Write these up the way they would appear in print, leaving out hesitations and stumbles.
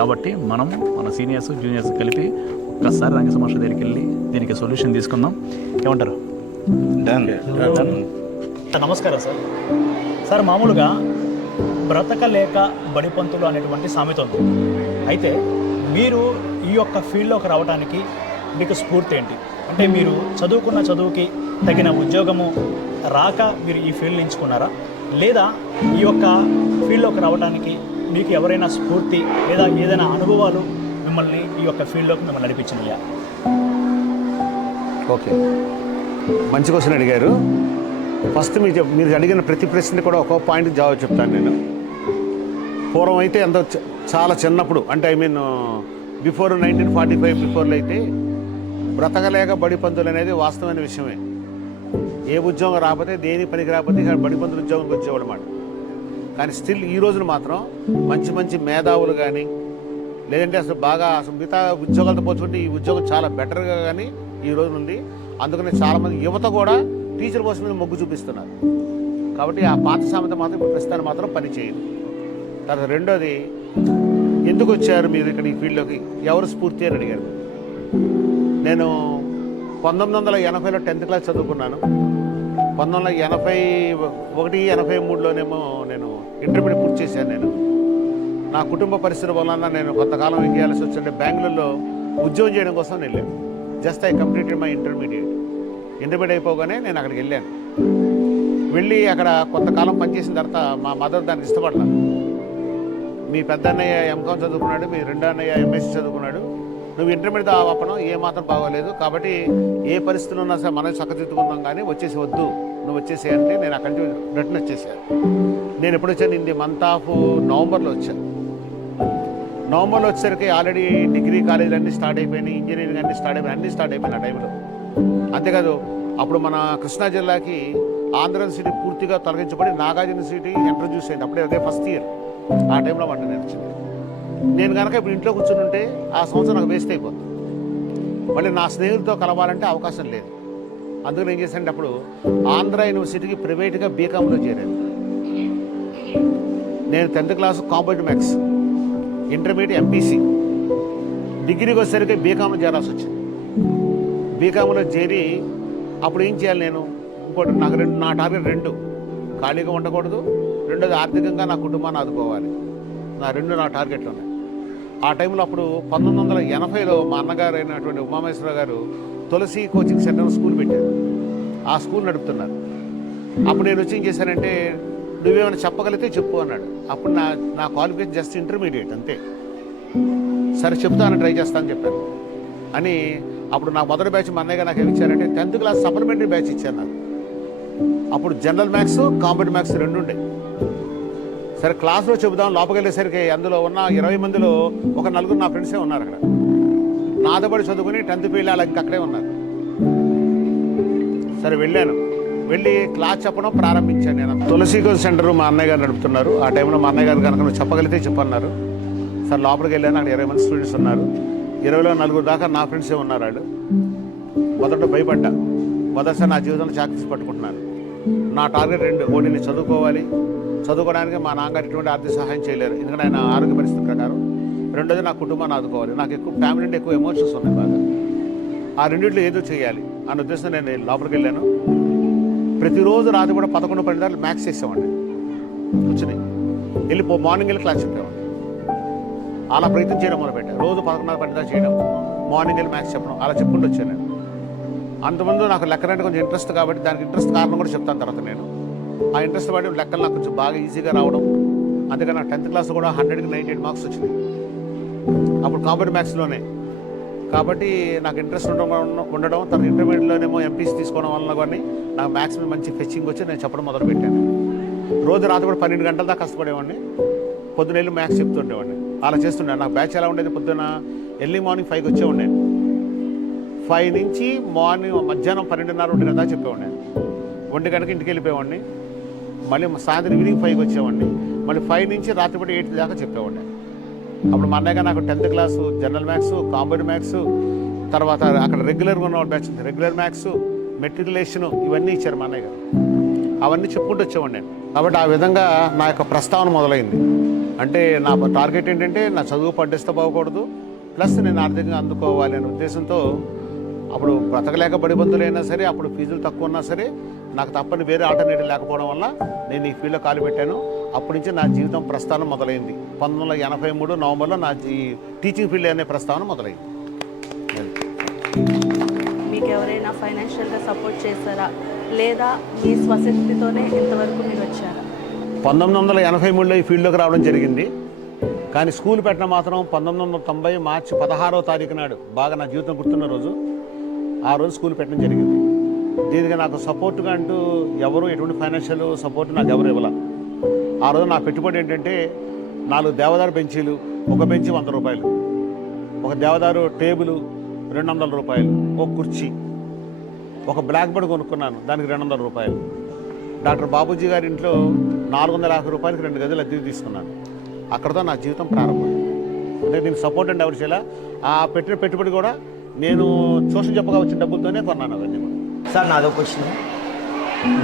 కాబట్టి మనము మన సీనియర్స్ జూనియర్స్ కలిపి ఒక్కసారి రంగ సమస్య దగ్గరికి వెళ్ళి దీనికి సొల్యూషన్ తీసుకుందాం. ఏమంటారు? నమస్కారం సార్. సార్, మామూలుగా బ్రతకలేక బడిపంతులు అనేటువంటి సామెత ఉంది. అయితే మీరు ఈ యొక్క ఫీల్డ్లోకి రావడానికి మీకు స్ఫూర్తి ఏంటి? అంటే మీరు చదువుకున్న చదువుకి తగిన ఉద్యోగము రాక మీరు ఈ ఫీల్డ్ ఎంచుకున్నారా, లేదా ఈ యొక్క ఫీల్డ్లోకి రావడానికి మీకు ఎవరైనా స్ఫూర్తి లేదా ఏదైనా అనుభవాలు మిమ్మల్ని ఈ యొక్క ఫీల్డ్లోకి మిమ్మల్ని నడిపించినాయా? ఓకే, మంచి క్వశ్చన్ అడిగారు. ఫస్ట్ మీరు అడిగిన ప్రతి ప్రశ్న కూడా ఒక్కో పాయింట్ జవాబు చెప్తాను నేను. పూర్వం అయితే ఎంతో చాలా చిన్నప్పుడు, అంటే బిఫోర్ 1945 బిఫోర్లో అయితే బ్రతకలేక బడిపంతులు అనేది వాస్తవమైన విషయమే. ఏ ఉద్యోగం రాకపోతే, దేని పనికి రాకపోతే ఇక్కడ బడిపంతులు ఉద్యోగంకి వచ్చేవాడు అన్నమాట. కానీ స్టిల్ ఈ రోజున మాత్రం మంచి మంచి మేధావులు కానీ, లేదంటే అసలు మిగతా ఉద్యోగాలతో పోల్చుకుంటే ఈ ఉద్యోగం చాలా బెటర్గా కానీ ఈ రోజున ఉంది. అందుకని చాలామంది యువత కూడా టీచర్ పోస్ట్ మీద మొగ్గు చూపిస్తున్నారు. కాబట్టి ఆ పాత సామెత మాత్రం ఇప్పుడు ప్రస్తుతాన్ని మాత్రం పని చేయదు. తర్వాత రెండోది, ఎందుకు వచ్చారు మీరు ఇక్కడ ఈ ఫీల్డ్లోకి, ఎవరు స్ఫూర్తి అని అడిగారు. నేను 1980లో 10th క్లాస్ చదువుకున్నాను. 1981, 83లోనేమో నేను ఇంటర్మీడియట్ పూర్తి చేశాను. నేను నా కుటుంబ పరిస్థితి వలన నేను కొంతకాలం ఏం చేయాల్సి వచ్చింటే బెంగళూరులో ఉద్యోగం చేయడం కోసం వెళ్ళాను. Just I completed my intermediate అయిపోగానే నేను అక్కడికి వెళ్ళాను. వెళ్ళి అక్కడ కొంతకాలం పనిచేసిన తర్వాత మా మదర్ దానికి ఇష్టపడలేదు. మీ పెద్ద అన్నయ్య ఎంకామ్ చదువుకున్నాడు, మీ రెండో అన్నయ్య ఎంఎస్సీ చదువుకున్నాడు, నువ్వు ఇంటర్మీడియట్ అవ్వడం ఏమాత్రం బాగోలేదు, కాబట్టి ఏ పరిస్థితులు ఉన్నా సరే మనం చక్కదిద్దుకుందాం, కానీ వచ్చేసి వద్దు, నువ్వు వచ్చేసే అంటే నేను అక్కడి నుంచి రిటర్న్ వచ్చేసాను. నేను ఎప్పుడు వచ్చాను, ఇది మంత్ ఆఫ్ నవంబర్లో వచ్చాను. నవంబర్లో వచ్చేసరికి ఆల్రెడీ డిగ్రీ కాలేజీలు అన్నీ స్టార్ట్ అయిపోయినాయి, ఇంజనీరింగ్ అన్నీ స్టార్ట్ అయిపోయినాయి ఆ టైంలో. అంతేకాదు, అప్పుడు మన కృష్ణా జిల్లాకి ఆంధ్ర యూనివర్సిటీ పూర్తిగా తొలగించబడి నాగార్జున యూనివర్సిటీ ఇంట్రడ్యూస్ అయింది. అప్పుడే అదే ఫస్ట్ ఇయర్. ఆ టైంలో వంట నేర్చింది. నేను కనుక ఇప్పుడు ఇంట్లో కూర్చుని ఉంటే ఆ సంవత్సరం నాకు వేస్ట్ అయిపోతుంది. మళ్ళీ నా స్నేహితులతో కలవాలంటే అవకాశం లేదు. అందుకని ఏం చేశానంటే అప్పుడు ఆంధ్ర యూనివర్సిటీకి ప్రైవేట్గా బీకామ్లో చేరాను. నేను 10th class compound maths, intermediate MPC, డిగ్రీకి వచ్చేసరికి బీకామ్లో చేరాల్సి వచ్చింది. బీకామ్లో చేరి అప్పుడు ఏం చేయాలి, నేను ఇంకోటి నా టార్గెట్ 2, ఖాళీగా ఉండకూడదు, రెండోది ఆర్థికంగా నా కుటుంబాన్ని ఆదుకోవాలి. నా టార్గెట్లు ఉన్నాయి. ఆ టైంలో అప్పుడు 1980లో మా అన్నగారు అయినటువంటి ఉమామేశ్వర గారు తులసి కోచింగ్ సెంటర్ స్కూల్ పెట్టారు. ఆ స్కూల్ నడుపుతున్నారు. అప్పుడు నేను వచ్చి ఏం చేశానంటే, నువ్వేమైనా చెప్పగలిగితే చెప్పు అన్నాడు. అప్పుడు నా క్వాలిఫికేషన్ జస్ట్ ఇంటర్మీడియట్ అంతే. సరే చెప్తాను, ట్రై చేస్తానని చెప్పాను. అని అప్పుడు నా మొదటి బ్యాచ్ మా అన్నయ్య నాకు ఏమి ఇచ్చారంటే 10th క్లాస్ సప్లిమెంటరీ బ్యాచ్ ఇచ్చారు నాకు. అప్పుడు జనరల్ మ్యాథ్స్, కాంపౌండ్ మ్యాథ్స్ 2 ఉండే. సరే క్లాస్లో చెబుదాం, లోపలికి వెళ్ళేసరికి అందులో ఉన్న 20 మందిలో ఒక 4 నా ఫ్రెండ్సే ఉన్నారు. అక్కడ నాతో పాటు చదువుకుని 10th ఫెయిల్ అలా అక్కడే ఉన్నారు. సరే వెళ్ళి క్లాస్ చెప్పడం ప్రారంభించాను. నేను తులసి కోచింగ్ సెంటర్ మా అన్నయ్య గారు నడుపుతున్నారు. ఆ టైంలో మా అన్నయ్య గారు కనుక నువ్వు చెప్పగలిగితే చెప్పన్నారు. సరే లోపలికి వెళ్ళాను. అక్కడ 20 మంది స్టూడెంట్స్ ఉన్నారు. 20లో 4 దాకా నా ఫ్రెండ్సే ఉన్నారు. వాళ్ళు మొదట భయపడ్డా. మొదటిసారి నా జీవితంలో చాక్రీస్ పట్టుకుంటున్నాను. నా టార్గెట్ 2, ఒకటి నేను చదువుకోవడానికి మా నాన్నగారు ఎటువంటి ఆర్థిక సహాయం చేయలేరు, ఎందుకంటే ఆయన ఆరోగ్య పరిస్థితి ప్రకారం. రెండోది నా కుటుంబాన్ని ఆదుకోవాలి. నాకు ఫ్యామిలీ అంటే ఎక్కువ ఎమోషన్స్ ఉన్నాయి బాగా. ఆ రెండింటిలో ఏదో చేయాలి అన్న ఉద్దేశం నేను లోపలికి వెళ్ళాను. ప్రతిరోజు రాత్రి కూడా 11, 12 దాకా మ్యాథ్స్ చేసేవాడిని. కూర్చుని మార్నింగ్ వెళ్ళి క్లాస్ చెప్పేవాడిని. అలా ప్రయత్నం చేయడం మొదలుపెట్టాను. రోజు 11, 12 దాకా చేయడం, మార్నింగ్ వెళ్ళి మ్యాథ్స్ చెప్పడం, అలా చెప్పుకుంటూ వచ్చాను నేను. అంతకుముందు నాకు లెక్కలంటే కొంచెం ఇంట్రెస్ట్, కాబట్టి దానికి ఇంట్రెస్ట్ కారణం కూడా చెప్తాను తర్వాత నేను. ఆ ఇంట్రెస్ట్ పడి లెక్కలు నాకు కొంచెం బాగా ఈజీగా రావడం. అందుకని నాకు 10th క్లాస్ కూడా 100కి 98 మార్క్స్ వచ్చినాయి. అప్పుడు కాంపౌండ్ మ్యాథ్స్లోనే. కాబట్టి నాకు ఇంట్రెస్ట్ ఉండడం తన ఇంటర్మీడియట్లోనేమో ఎంపీసీ తీసుకోవడం వలన కానీ నాకు మ్యాథ్స్ మీద మంచి ఫెచ్చింగ్ వచ్చి నేను చెప్పడం మొదలుపెట్టాను. రోజు రాత్రి కూడా 12 గంటల దాకా కష్టపడేవాడిని. పొద్దున వెళ్ళి మ్యాథ్స్ చెప్తుండేవాడిని. అలా చేస్తుండే. నాకు బ్యాచ్ ఎలా ఉండేది, పొద్దున ఎర్లీ మార్నింగ్ 5కి వచ్చేవాడిని. 5 నుంచి మధ్యాహ్నం 12:30, 1 దాకా చెప్పేవాడిని. 1 గంటకి ఇంటికి వెళ్ళిపోయేవాడిని. మళ్ళీ సాయంత్రం ఈవినింగ్ 5కి వచ్చేవాడిని. మళ్ళీ 5 నుంచి రాత్రిపూట 8 దాకా చెప్పేవాడిని. అప్పుడు మా అన్నయ్య నాకు 10th class general maths, compound maths, తర్వాత అక్కడ రెగ్యులర్గా ఉన్న బ్యాచ్ ఉంది, రెగ్యులర్ మ్యాథ్స్, మెట్రికులేషన్, ఇవన్నీ ఇచ్చారు మా అన్నయ్య గారు. అవన్నీ చెప్పుకుంటూ వచ్చేవాడిని నేను. కాబట్టి ఆ విధంగా నా యొక్క ప్రస్తావన మొదలైంది. అంటే నా టార్గెట్ ఏంటంటే నా చదువు పడ్డిస్తే పోకూడదు, ప్లస్ నేను ఆర్థికంగా అందుకోవాలి అనే ఉద్దేశంతో అప్పుడు బ్రతకలేక బడిబంతులైనా సరే, అప్పుడు ఫీజులు తక్కువ ఉన్నా సరే, నాకు తప్పని వేరే ఆల్టర్నేటివ్ లేకపోవడం వల్ల నేను ఈ ఫీల్డ్లో కాలు పెట్టాను. అప్పటి నుంచి నా జీవితం ప్రస్థానం మొదలైంది. 1983 నవంబర్లో నా టీచింగ్ ఫీల్డ్ అనే ప్రస్థానం మొదలైంది. మీకు ఎవరైనా ఫైనాన్షియల్గా సపోర్ట్ చేశారా, లేదా మీ స్వశక్తితోనే ఇంతవరకు మీరు వచ్చారా? 1983లో ఈ ఫీల్డ్లోకి రావడం జరిగింది. కానీ స్కూల్ పెట్టడం మాత్రం 1990 మార్చి 16వ తారీఖు నాడు, బాగా నా జీవితం గుర్తున్న రోజు, ఆ రోజు స్కూల్ పెట్టడం జరిగింది. దీనికి నాకు సపోర్ట్గా అంటూ ఎవరు ఎటువంటి ఫైనాన్షియల్ సపోర్ట్ నాకు ఎవరు ఇవ్వాల. ఆ రోజు నా పెట్టుబడి ఏంటంటే 4 దేవదారు బెంచీలు, ఒక బెంచి 100 రూపాయలు, ఒక దేవదారు టేబుల్ 200 రూపాయలు, ఒక కుర్చీ, ఒక బ్లాక్ బోర్డ్ కొనుక్కున్నాను, దానికి 200 రూపాయలు. డాక్టర్ బాబూజీ గారి ఇంట్లో 450 రూపాయలకి 2 గదులు అద్దెకు తీసుకున్నాను. అక్కడతో నా జీవితం ప్రారంభం. అంటే దీనికి సపోర్ట్ అండి ఎవరు చేయాల. ఆ పెట్టిన పెట్టుబడి కూడా నేను ట్యూషన్ చెప్పగా వచ్చిన డబ్బులతోనే కొన్నాను అవన్నీ కూడా. సార్ నాదో క్వశ్చన్,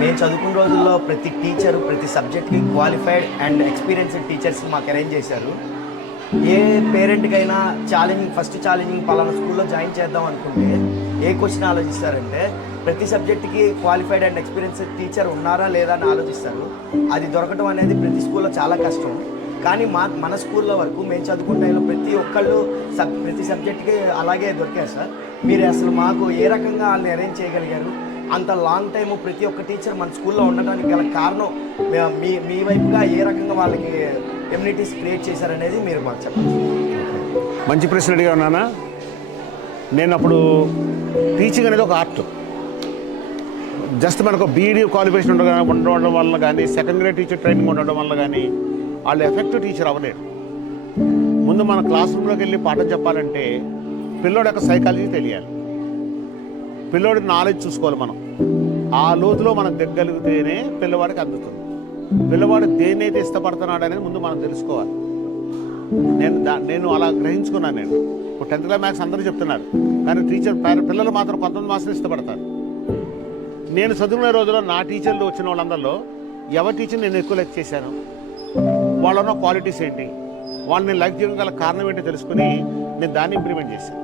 నేను చదువుకున్న రోజుల్లో ప్రతి టీచరు ప్రతి సబ్జెక్ట్కి క్వాలిఫైడ్ అండ్ ఎక్స్పీరియన్స్డ్ టీచర్స్ మాకు అరేంజ్ చేశారు. ఏ పేరెంట్కైనా ఫస్ట్ ఛాలెంజింగ్ పలానా స్కూల్లో జాయిన్ చేద్దాం అనుకుంటే ఏ క్వశ్చన్ ఆలోచిస్తారంటే ప్రతి సబ్జెక్ట్కి క్వాలిఫైడ్ అండ్ ఎక్స్పీరియన్స్డ్ టీచర్ ఉన్నారా లేదా అని ఆలోచిస్తారు. అది దొరకడం అనేది ప్రతి స్కూల్లో చాలా కష్టం. కానీ మన స్కూల్లో వరకు మేము చదువుకున్న టైంలో ప్రతి ఒక్కళ్ళు ప్రతి సబ్జెక్ట్కి అలాగే దొరికారు సార్. మీరు అసలు మాకు ఏ రకంగా వాళ్ళని అరేంజ్ చేయగలిగారు? అంత లాంగ్ టైం ప్రతి ఒక్క టీచర్ మన స్కూల్లో ఉండడానికి గల కారణం మీ వైపుగా ఏ రకంగా వాళ్ళకి కమ్యూనిటీస్ క్రియేట్ చేశారనేది మీరు మాకు చెప్పండి. మంచి ప్రశ్న అడిగా ఉన్నానా. నేను అప్పుడు టీచింగ్ అనేది ఒక ఆర్ట్. జస్ట్ మనకు బీఈడీ క్వాలిఫికేషన్ ఉండడం వల్ల కానీ, సెకండ్ గ్రేడ్ టీచర్ ట్రైనింగ్ ఉండడం వల్ల కానీ వాళ్ళు ఎఫెక్టివ్ టీచర్ అవ్వలేరు. ముందు మన క్లాస్ రూమ్లోకి వెళ్ళి పాఠం చెప్పాలంటే పిల్లోడి యొక్క సైకాలజీ తెలియాలి, పిల్లోడి నాలెడ్జ్ చూసుకోవాలి. మనం ఆ లోతులో మనం దిగగలిగితేనే పిల్లవాడికి అందుతుంది. పిల్లవాడు దేన్నైతే ఇష్టపడుతున్నాడు అనేది ముందు మనం తెలుసుకోవాలి. నేను అలా గ్రహించుకున్నాను. నేను ఇప్పుడు 10th క్లాస్ మ్యాథ్స్ అందరూ చెప్తున్నారు, కానీ పిల్లలు మాత్రం కొంతమంది మాత్రం ఇష్టపడతారు. నేను చదువుకునే రోజుల్లో నా టీచర్లు వచ్చిన వాళ్ళందరిలో ఎవరి టీచర్ నేను ఎక్కువ లైక్ చేశాను, వాళ్ళ ఉన్న క్వాలిటీస్ ఏంటి, వాళ్ళని నేను లైక్ చేయడం గల కారణం ఏంటో తెలుసుకుని నేను దాన్ని ఇంప్లిమెంట్ చేశాను.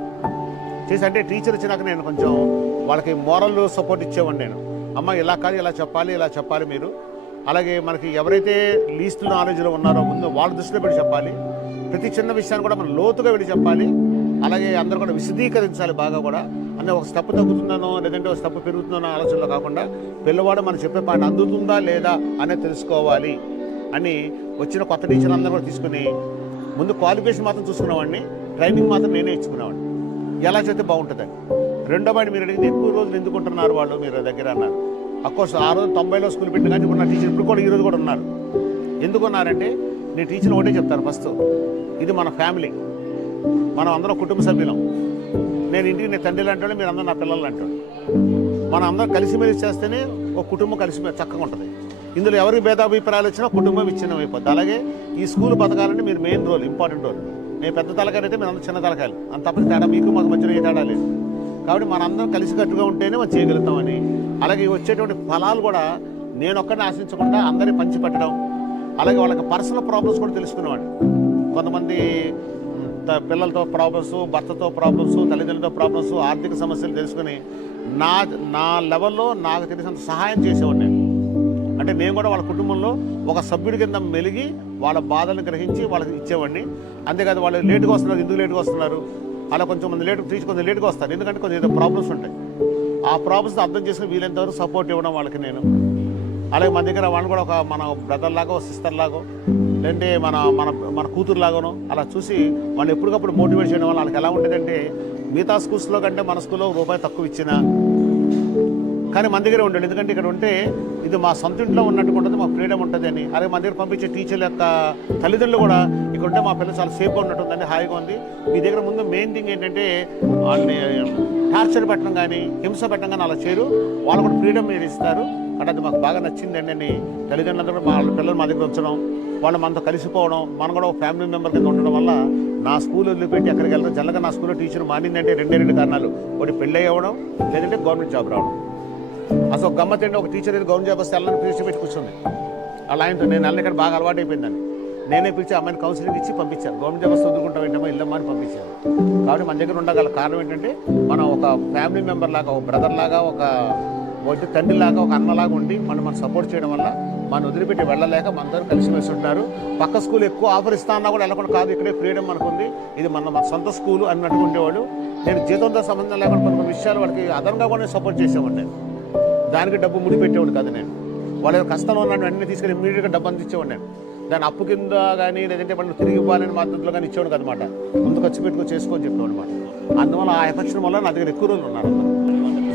అంటే టీచర్ వచ్చినాక నేను కొంచెం వాళ్ళకి మోరల్ సపోర్ట్ ఇచ్చేవాడిని. నేను అమ్మ ఇలా కాదు, ఇలా చెప్పాలి మీరు. అలాగే మనకి ఎవరైతే లీస్ట్ నాలెడ్జ్లో ఉన్నారో ముందు వాళ్ళ దృష్టిలో పెట్టి చెప్పాలి. ప్రతి చిన్న విషయాన్ని కూడా మనం లోతుగా వెళ్ళి చెప్పాలి. అలాగే అందరూ కూడా విశదీకరించాలి బాగా కూడా. అంటే ఒక స్టెప్ తగ్గుతుందనో లేదంటే ఒక స్టెప్ పెరుగుతుందనో ఆలోచనలో కాకుండా పిల్లవాడు మనం చెప్పే పాట అందుతుందా లేదా అనేది తెలుసుకోవాలి అని వచ్చిన కొత్త టీచర్ అందరూ కూడా తీసుకుని ముందు క్వాలిఫికేషన్ మాత్రం చూసుకునేవాడిని, ట్రైనింగ్ మాత్రం నేనే ఇచ్చుకునేవాడిని, ఎలా చేస్తే బాగుంటుందని. రెండో పాయింట్ మీరు అడిగింది ఎక్కువ రోజులు ఎందుకుంటున్నారు వాళ్ళు మీరు దగ్గర అన్నారు. అఫ్కోర్స్ ఆ రోజు 90లో స్కూల్ పెట్టిన కానీ ఇప్పుడు నా టీచర్ ఇప్పుడు కూడా ఈరోజు కూడా ఉన్నారు. ఎందుకున్నారంటే నేను టీచర్ ఒకటే చెప్తాను, ఫస్ట్ ఇది మన ఫ్యామిలీ, మనం అందరం కుటుంబ సభ్యులం. నేను ఇంటికి నేను తండ్రిలు అంటాడు, మీరు అందరూ నా పిల్లలు అంటాడు. మనం అందరం కలిసిమెలిసి చేస్తేనే ఒక కుటుంబం కలిసి చక్కగా ఉంటుంది. ఇందులో ఎవరికి భేదాభిప్రాయాలు వచ్చినా కుటుంబం విచ్ఛిన్నం అయిపోద్ది. అలాగే ఈ స్కూల్ బతకాలంటే మీరు మెయిన్ రోల్, ఇంపార్టెంట్ రోల్. నేను పెద్ద తలకాయలు అయితే మీరు అందరూ చిన్న తలకాయలు, అంత తప్పని తేడా మీకు మాకు మధ్యలో ఏ తేడా లేదు. కాబట్టి మనందరం కలిసికట్టుగా ఉంటేనే మనం చేయగలుగుతామని. అలాగే వచ్చేటువంటి ఫలాలు కూడా నేను ఒక్కడిని ఆశించకుండా అందరినీ పంచిపెట్టడం. అలాగే వాళ్ళకి పర్సనల్ ప్రాబ్లమ్స్ కూడా తెలుసుకునేవాడిని. కొంతమంది పిల్లలతో ప్రాబ్లమ్స్, భర్తతో ప్రాబ్లమ్స్, తల్లిదండ్రులతో ప్రాబ్లమ్స్, ఆర్థిక సమస్యలు తెలుసుకుని నా లెవెల్లో నాకు తెలిసినంత సహాయం చేసేవాడిని నేను. అంటే నేను కూడా వాళ్ళ కుటుంబంలో ఒక సభ్యుడి కింద మెలిగి వాళ్ళ బాధలను గ్రహించి వాళ్ళకి ఇచ్చేవాడిని. అంతేకాదు వాళ్ళు లేటుగా వస్తున్నారు, ఎందుకు లేటుగా వస్తున్నారు, అలా కొంచెం లేటుగా వస్తారు, ఎందుకంటే కొంచెం ఏదో ప్రాబ్లమ్స్ ఉంటాయి. ఆ ప్రాబ్లమ్స్ అర్థం చేసుకుని వీలైనంతవరకు సపోర్ట్ ఇవ్వడం వాళ్ళకి నేను. అలాగే మన దగ్గర వాళ్ళు కూడా ఒక మన బ్రదర్ లాగో సిస్టర్ లాగో లేదంటే మన మన మన కూతురు లాగానో అలా చూసి వాళ్ళు ఎప్పటికప్పుడు మోటివేట్ చేయడం వల్ల వాళ్ళకి ఎలా ఉంటుందంటే మిగతా స్కూల్స్లో కంటే మన స్కూల్లో రూపాయి తక్కువ ఇచ్చినా కానీ మన దగ్గరే ఉంటాడు. ఎందుకంటే ఇక్కడ ఉంటే ఇది మా సొంత ఇంట్లో ఉన్నట్టు ఉంటుంది, మా ఫ్రీడమ్ ఉంటుంది అని. అలాగే మన దగ్గర పంపించే టీచర్ల యొక్క తల్లిదండ్రులు కూడా ఇక్కడ ఉంటే మా పిల్లలు చాలా సేఫ్గా ఉన్నట్టుందని, హాయిగా ఉంది. మీ దగ్గర ముందు మెయిన్ థింగ్ ఏంటంటే వాళ్ళని టార్చర్ పెట్టడం కానీ హింస పెట్టడం కానీ అలా చేయరు, వాళ్ళు కూడా ఫ్రీడమ్ మీరు ఇస్తారు. అంటే అది మాకు బాగా నచ్చిందండి అని తల్లిదండ్రులందరూ వాళ్ళ పిల్లలు మా దగ్గర ఉంచడం, వాళ్ళు మనతో కలిసిపోవడం, మనం కూడా ఒక ఫ్యామిలీ మెంబర్ కింద ఉండడం వల్ల నా స్కూల్ వదిలిపెట్టి ఎక్కడికి వెళ్ళడం. జనరల్గా నా స్కూల్లో టీచర్ మానిందంటే 2 కారణాలు, ఒకటి పెళ్ళి అవ్వడం లేదంటే గవర్నమెంట్ జాబ్ రావడం. అసలు ఒక గమ్మత్ ఏంటి, ఒక టీచర్ అయితే గవర్నమెంట్ జాబ్ వస్తే వెళ్ళని పీసీ పెట్టి కూర్చుంది. అలా ఆయనతో నేను ఇక్కడ బాగా అలవాటు అయిపోయిందని. నేనే పిలిచి అమ్మాయిని కౌన్సిలింగ్ ఇచ్చి పంపించాను. గవర్నమెంట్ జాబ్ చదువుకుంటాం ఏంటమ్మా ఇల్లమ్మా అని పంపించాను. కాబట్టి మన దగ్గర ఉండగల కారణం ఏంటంటే మనం ఒక ఫ్యామిలీ మెంబర్ లాగా, ఒక బ్రదర్ లాగా, ఒక తండ్రి లాగా, ఒక అన్నలాగా ఉండి మనం సపోర్ట్ చేయడం వల్ల మనం వదిలిపెట్టి వెళ్ళలేక మనందరూ కలిసిమెలిసి ఉంటున్నారు. పక్క స్కూల్ ఎక్కువ ఆఫర్ ఇస్తా అన్నా కూడా వెళ్ళకుండా కాదు, ఇక్కడే ఫ్రీడమ్ మనకుంది, ఇది మన సొంత స్కూలు అన్నట్టు ఉండేవాడు. నేను జీతంతో సంబంధం లేకుండా కొన్ని విషయాలు వాళ్ళకి అదనంగా కూడా నేను సపోర్ట్ చేసేవాడు. నేను దానికి డబ్బు ముడిపెట్టేవాడు కాదు. నేను వాళ్ళ కష్టంలో ఉన్నాను వెంటనే తీసుకెళ్ళి ఇమీడియట్గా డబ్బు అందించేవాడు. నేను దాని అప్పు కింద కానీ లేదంటే వాళ్ళు తిరిగి ఇవ్వాలని మద్దతులో కానీ ఇచ్చేవాడు కదనమాట. ముందు ఖర్చు పెట్టుకొని చేసుకొని చెప్పేవాడు అనమాట. అందువల్ల ఆ ఎఫెక్షన్ వల్ల నా దగ్గర ఎక్కువ రోజులు ఉన్నారు.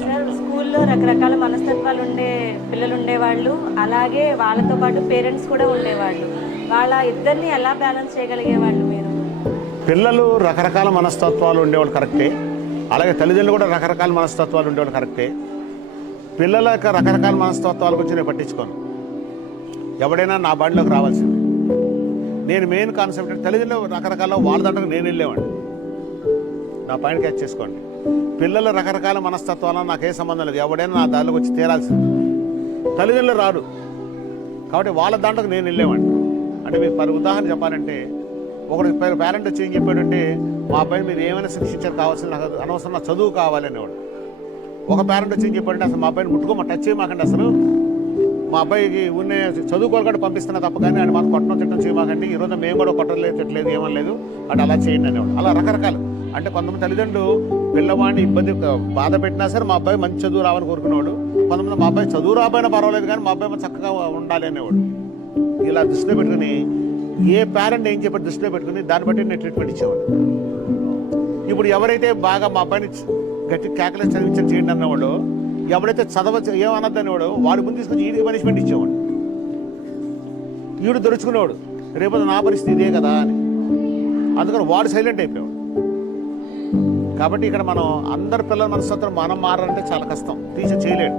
సార్, స్కూల్లో రకరకాల మనస్తత్వాలు ఉండే పిల్లలు ఉండేవాళ్ళు, అలాగే వాళ్ళతో పాటు పేరెంట్స్ కూడా ఉండేవాళ్ళు. వాళ్ళ ఇద్దరిని ఎలా బ్యాలెన్స్ చేయగలిగేవాళ్ళు మీరు? పిల్లలు రకరకాల మనస్తత్వాలు ఉండేవాళ్ళు కరెక్టే, అలాగే తల్లిదండ్రులు కూడా రకరకాల మనస్తత్వాలు ఉండేవాళ్ళు కరెక్టే. పిల్లల యొక్క రకరకాల మనస్తత్వాల గురించి నేను పట్టించుకోను. ఎవడైనా నా బాడీలోకి రావాల్సింది. నేను మెయిన్ కాన్సెప్ట్ అంటే తల్లిదండ్రులు రకరకాల వాళ్ళ దాంట్లో నేను వెళ్ళేవాడిని. నా పాయింట్ క్యాచ్ చేసుకోండి. పిల్లల రకరకాల మనస్తత్వాలను నాకే సంబంధం లేదు. ఎవడైనా నా దారిలోకి వచ్చి తీరాల్సింది. తల్లిదండ్రులు రాడు కాబట్టి వాళ్ళ దాంట్లోకి నేను వెళ్ళేవాడిని. అంటే మీకు ఉదాహరణ చెప్పాలంటే, ఒకటి పేరెంట్ వచ్చి ఏం చెప్పాడంటే, మా అబ్బాయిని మీరు ఏమైనా శిక్షించారు కావాల్సింది, నాకు అనవసరం, నా చదువు కావాలనేవాడు. ఒక పేరెంట్ వచ్చి ఏం చెప్పాడంటే, అసలు మా అబ్బాయిని ముట్టుకోమా, టచ్ చేయమాకండి, అసలు మా అబ్బాయికి ఉన్నే చదువుకోవాలి పంపిస్తున్నా తప్ప కానీ ఆయన మాకు కొట్టడం తిట్టడం చేయమాకండి, ఈరోజు మేము కూడా కొట్టలేదు తిట్టలేదు ఏమనలేదు అంటే అలా చేయండి అనేవాడు. అలా రకరకాలు. అంటే కొంతమంది తల్లిదండ్రులు పిల్లవాడిని ఇబ్బంది బాధ పెట్టినా సరే మా అబ్బాయి మంచి చదువు రావాలని కోరుకునేవాడు. కొంతమంది మా అబ్బాయి చదువు రాబోయినా పర్వాలేదు కానీ మా అబ్బాయి చక్కగా ఉండాలి అనేవాడు. ఇలా దృష్టిలో పెట్టుకుని ఏ పేరెంట్ ఏం చెప్పి దృష్టిలో పెట్టుకుని దాన్ని బట్టి నేను ట్రీట్మెంట్ ఇచ్చేవాడు. ఇప్పుడు ఎవరైతే బాగా మా అబ్బాయిని గట్టి కేకలేసి చదివించని చేయండి అన్నవాడు, ఎవరైతే ఏమన్నది అనేవాడు వాడి ముందు తీసుకొని వీడికి పనిష్మెంట్ ఇచ్చేవాడు. వీడు దొరుచుకునేవాడు, రేపు నా పరిస్థితి ఇదే కదా అని. అందుకని వాడు సైలెంట్ అయిపోయాడు. కాబట్టి ఇక్కడ మనం అందరి పిల్లల మనస్తత్వం మనం మారాలంటే చాలా కష్టం, టీచర్ చేయలేడు.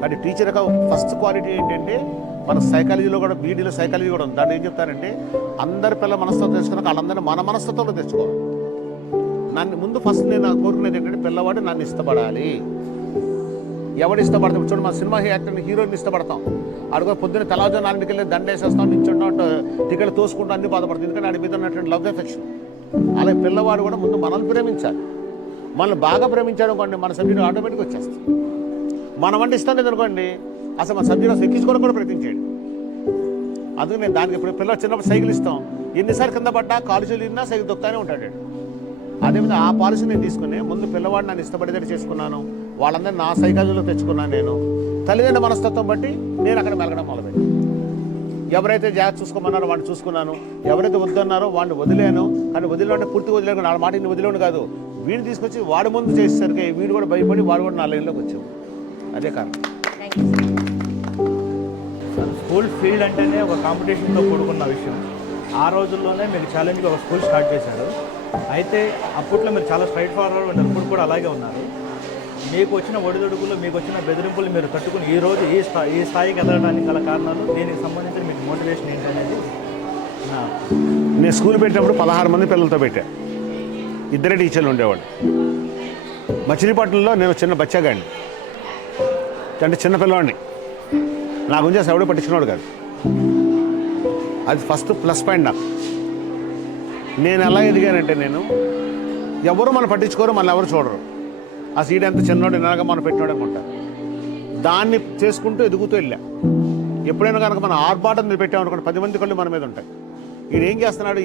కానీ టీచర్ యొక్క ఫస్ట్ క్వాలిటీ ఏంటంటే, మన సైకాలజీలో కూడా బీడీలో సైకాలజీ కూడా ఉంది. దాన్ని ఏం చెప్తారంటే, అందరి పిల్లల మనస్తత్వం తెచ్చుకున్నాక వాళ్ళందరినీ మన మనస్తత్వంలో తెచ్చుకోవాలి. ముందు ఫస్ట్ నేను కోరుకునేది ఏంటంటే, పిల్లవాడు నన్ను ఇష్టపడాలి. ఎవడు ఇష్టపడతాం చూడండి, మన సినిమా యాక్టర్ని హీరోని ఇష్టపడతాం. అడుగు పొద్దున్న తెల్లవారు 4కి వెళ్ళి దండేసేస్తాం, నించుంటాం, టికెట్ తోసుకుంటాం, అన్ని బాధపడతాం. ఎందుకంటే ఆడి మీద ఉన్నటువంటి లవ్ ఎఫెక్షన్. అలాగే పిల్లవాడు కూడా ముందు మనల్ని ప్రేమించాలి. మనల్ని బాగా ప్రేమించాడు అనుకోండి, మన సబ్జెక్ట్ ఆటోమేటిక్గా వచ్చేస్తాం. మనం అంటే ఇష్టం లేదనుకోండి, అసలు మన సబ్జెక్ట్ ఎక్కించుకోవడం కూడా ప్రయత్నించాడు. అందుకే నేను దానికి ఇప్పుడు పిల్లలు చిన్నప్పుడు సైకిల్ ఇస్తాం, ఎన్నిసార్లు కింద పడ్డా కాలేజీలు ఇన్నా సైకిల్ దొక్కుతానే ఉంటాడు. అదేవిధంగా ఆ పాలసీ నేను తీసుకుని ముందు పిల్లవాడు నన్ను ఇష్టపడేటట్టు చేసుకున్నాను, వాళ్ళందరినీ నా సైకాలజీలో తెచ్చుకున్నాను. నేను తల్లిదండ్రుల మనస్తత్వం బట్టి నేను అక్కడ మెలగడం మొదలుపెట్టాను. ఎవరైతే జాగ్రత్త చూసుకోమన్నారో వాడిని చూసుకున్నాను, ఎవరైతే వద్దన్నారో వాడిని వదిలేను. కానీ వదిలేంటే పూర్తిగా వదిలేను, నా మాట ఇన్ని వదిలేను కాదు, వీడిని తీసుకొచ్చి వాడి ముందు చేసేసరికి వీడు కూడా భయపడి వాడు కూడా నా లైన్లోకి వచ్చావు. అదే కారణం. స్కూల్ ఫీల్డ్ అంటేనే ఒక కాంపిటీషన్తో కూడుకున్న విషయం. ఆ రోజుల్లోనే మీరు ఛాలెంజ్గా ఒక స్కూల్ స్టార్ట్ చేశారు. అయితే అప్పట్లో మీరు చాలా స్ట్రైట్ ఫార్వర్డ్ ఉన్నారు, ఇప్పుడు కూడా అలాగే ఉన్నారు. మీకు వచ్చిన ఒడిదుడుకులు, మీకు వచ్చిన బెదిరింపులు మీరు తట్టుకుని ఈరోజు ఈ స్థాయికి ఎదగడానికి గల కారణాలు, దీనికి సంబంధించి మీకు మోటివేషన్ ఏంటనేది. నేను స్కూల్ పెట్టినప్పుడు 16 మంది పిల్లలతో పెట్టా, 2 టీచర్లు ఉండేవాళ్ళు. మచిలీపట్నంలో నేను చిన్న బచ్చాగాడిని, అంటే చిన్న పిల్లవాడిని. నా గురించి అసలు ఎవడో పట్టించుకున్నాడు కాదు. అది ఫస్ట్ ప్లస్ పాయింట్ నాకు. నేను ఎలా ఎదిగానంటే, నేను ఎవరు మనం పట్టించుకోరు, మళ్ళీ ఎవరు చూడరు. ఆ సీడ్ ఎంత చిన్నోడు ఎలాగా మనం పెట్టినాడు అనుకుంటారు. దాన్ని చేసుకుంటూ ఎదుగుతూ వెళ్ళా. ఎప్పుడైనా కనుక మనం ఆర్భాటం మీరు పెట్టామనుకోండి, 10 మంది కళ్ళు మన మీద ఉంటాయి. ఈయన ఏం చేస్తున్నాడు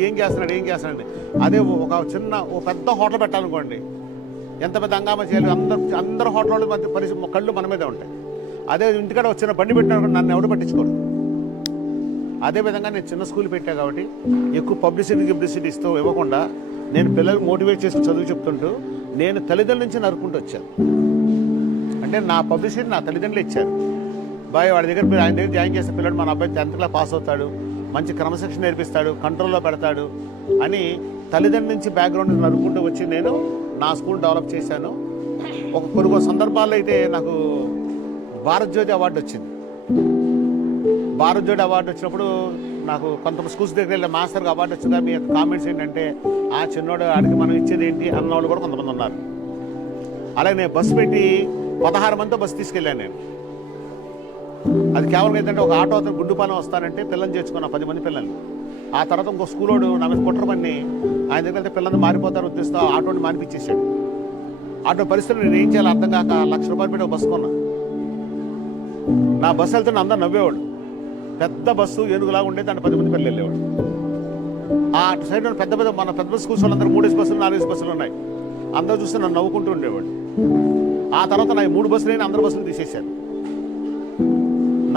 అదే ఓ పెద్ద హోటల్ పెట్టాలనుకోండి, ఎంత పెద్ద హంగామా చేయాలి, అందరు హోటల్ మధ్య కళ్ళు మన మీదే ఉంటాయి. అదే ఇంటికాడ వచ్చిన బండి పెట్టాలనుకోండి, నన్ను ఎవడు పట్టించుకోరు. అదేవిధంగా నేను చిన్న స్కూల్ పెట్టా కాబట్టి ఎక్కువ పబ్లిసిటీ ఇవ్వకుండా నేను పిల్లలకు మోటివేట్ చేసి చదువు చెప్తుంటూ నేను తల్లిదండ్రుల నుంచి నరుక్కుంటూ వచ్చాను. అంటే నా పబ్లిసిటీ నా తల్లిదండ్రులు ఇచ్చారు. ఆయన దగ్గర జాయిన్ చేసే పిల్లడు మన అబ్బాయి 10th క్లాస్ పాస్ అవుతాడు, మంచి క్రమశిక్షణ నేర్పిస్తాడు, కంట్రోల్లో పెడతాడు అని తల్లిదండ్రుల నుంచి బ్యాక్గ్రౌండ్ నరుక్కుంటూ వచ్చి నేను నా స్కూల్ డెవలప్ చేశాను. కొన్ని సందర్భాల్లో అయితే నాకు భారత్ జ్యోతి అవార్డు వచ్చింది. భారత్ జ్యోతి అవార్డు వచ్చినప్పుడు నాకు కొంతమంది స్కూల్స్ దగ్గర వెళ్ళే మాస్టర్కి అవార్డు వచ్చిందా, మీ యొక్క కామెంట్స్ ఏంటంటే, ఆ చిన్నోడు ఆడికి మనం ఇచ్చేది ఏంటి అన్నవాళ్ళు కూడా కొంతమంది ఉన్నారు. అలాగే నేను బస్సు పెట్టి 16 మందితో బస్సు తీసుకెళ్ళాను నేను. అది కేవలం ఏంటంటే, ఒక ఆటో అతను గుండుపాలెం వస్తానంటే పిల్లల్ని చేర్చుకున్నా, 10 మంది పిల్లల్ని. ఆ తర్వాత ఇంకో స్కూలోడు నా మీద కుట్రమని ఆయన దగ్గర వెళ్తే పిల్లలు మారిపోతారు ఉద్దేశంతో ఆటోని మానిపించేసాడు. ఆటో పరిస్థితులు నేను ఏం చేయాలో అర్థం కాక ₹1,00,000 పెట్టి ఒక బస్సు కొన్నా. నా బస్సు వెళ్తే అందరూ నవ్వేవాడు. పెద్ద బస్సు ఏనుగులాగా ఉండేది, దాంట్లో 10 మంది పిల్లలు వెళ్ళేవాడు. ఆ అటు సైడ్ పెద్ద పెద్ద స్కూల్స్ వాళ్ళందరూ 3 బస్సులు 4 బస్సులు ఉన్నాయి. అందరూ చూస్తే నన్ను నవ్వుకుంటూ ఉండేవాడు. ఆ తర్వాత నా 3 బస్సులు అయినా అందరు బస్సులు తీసేశారు.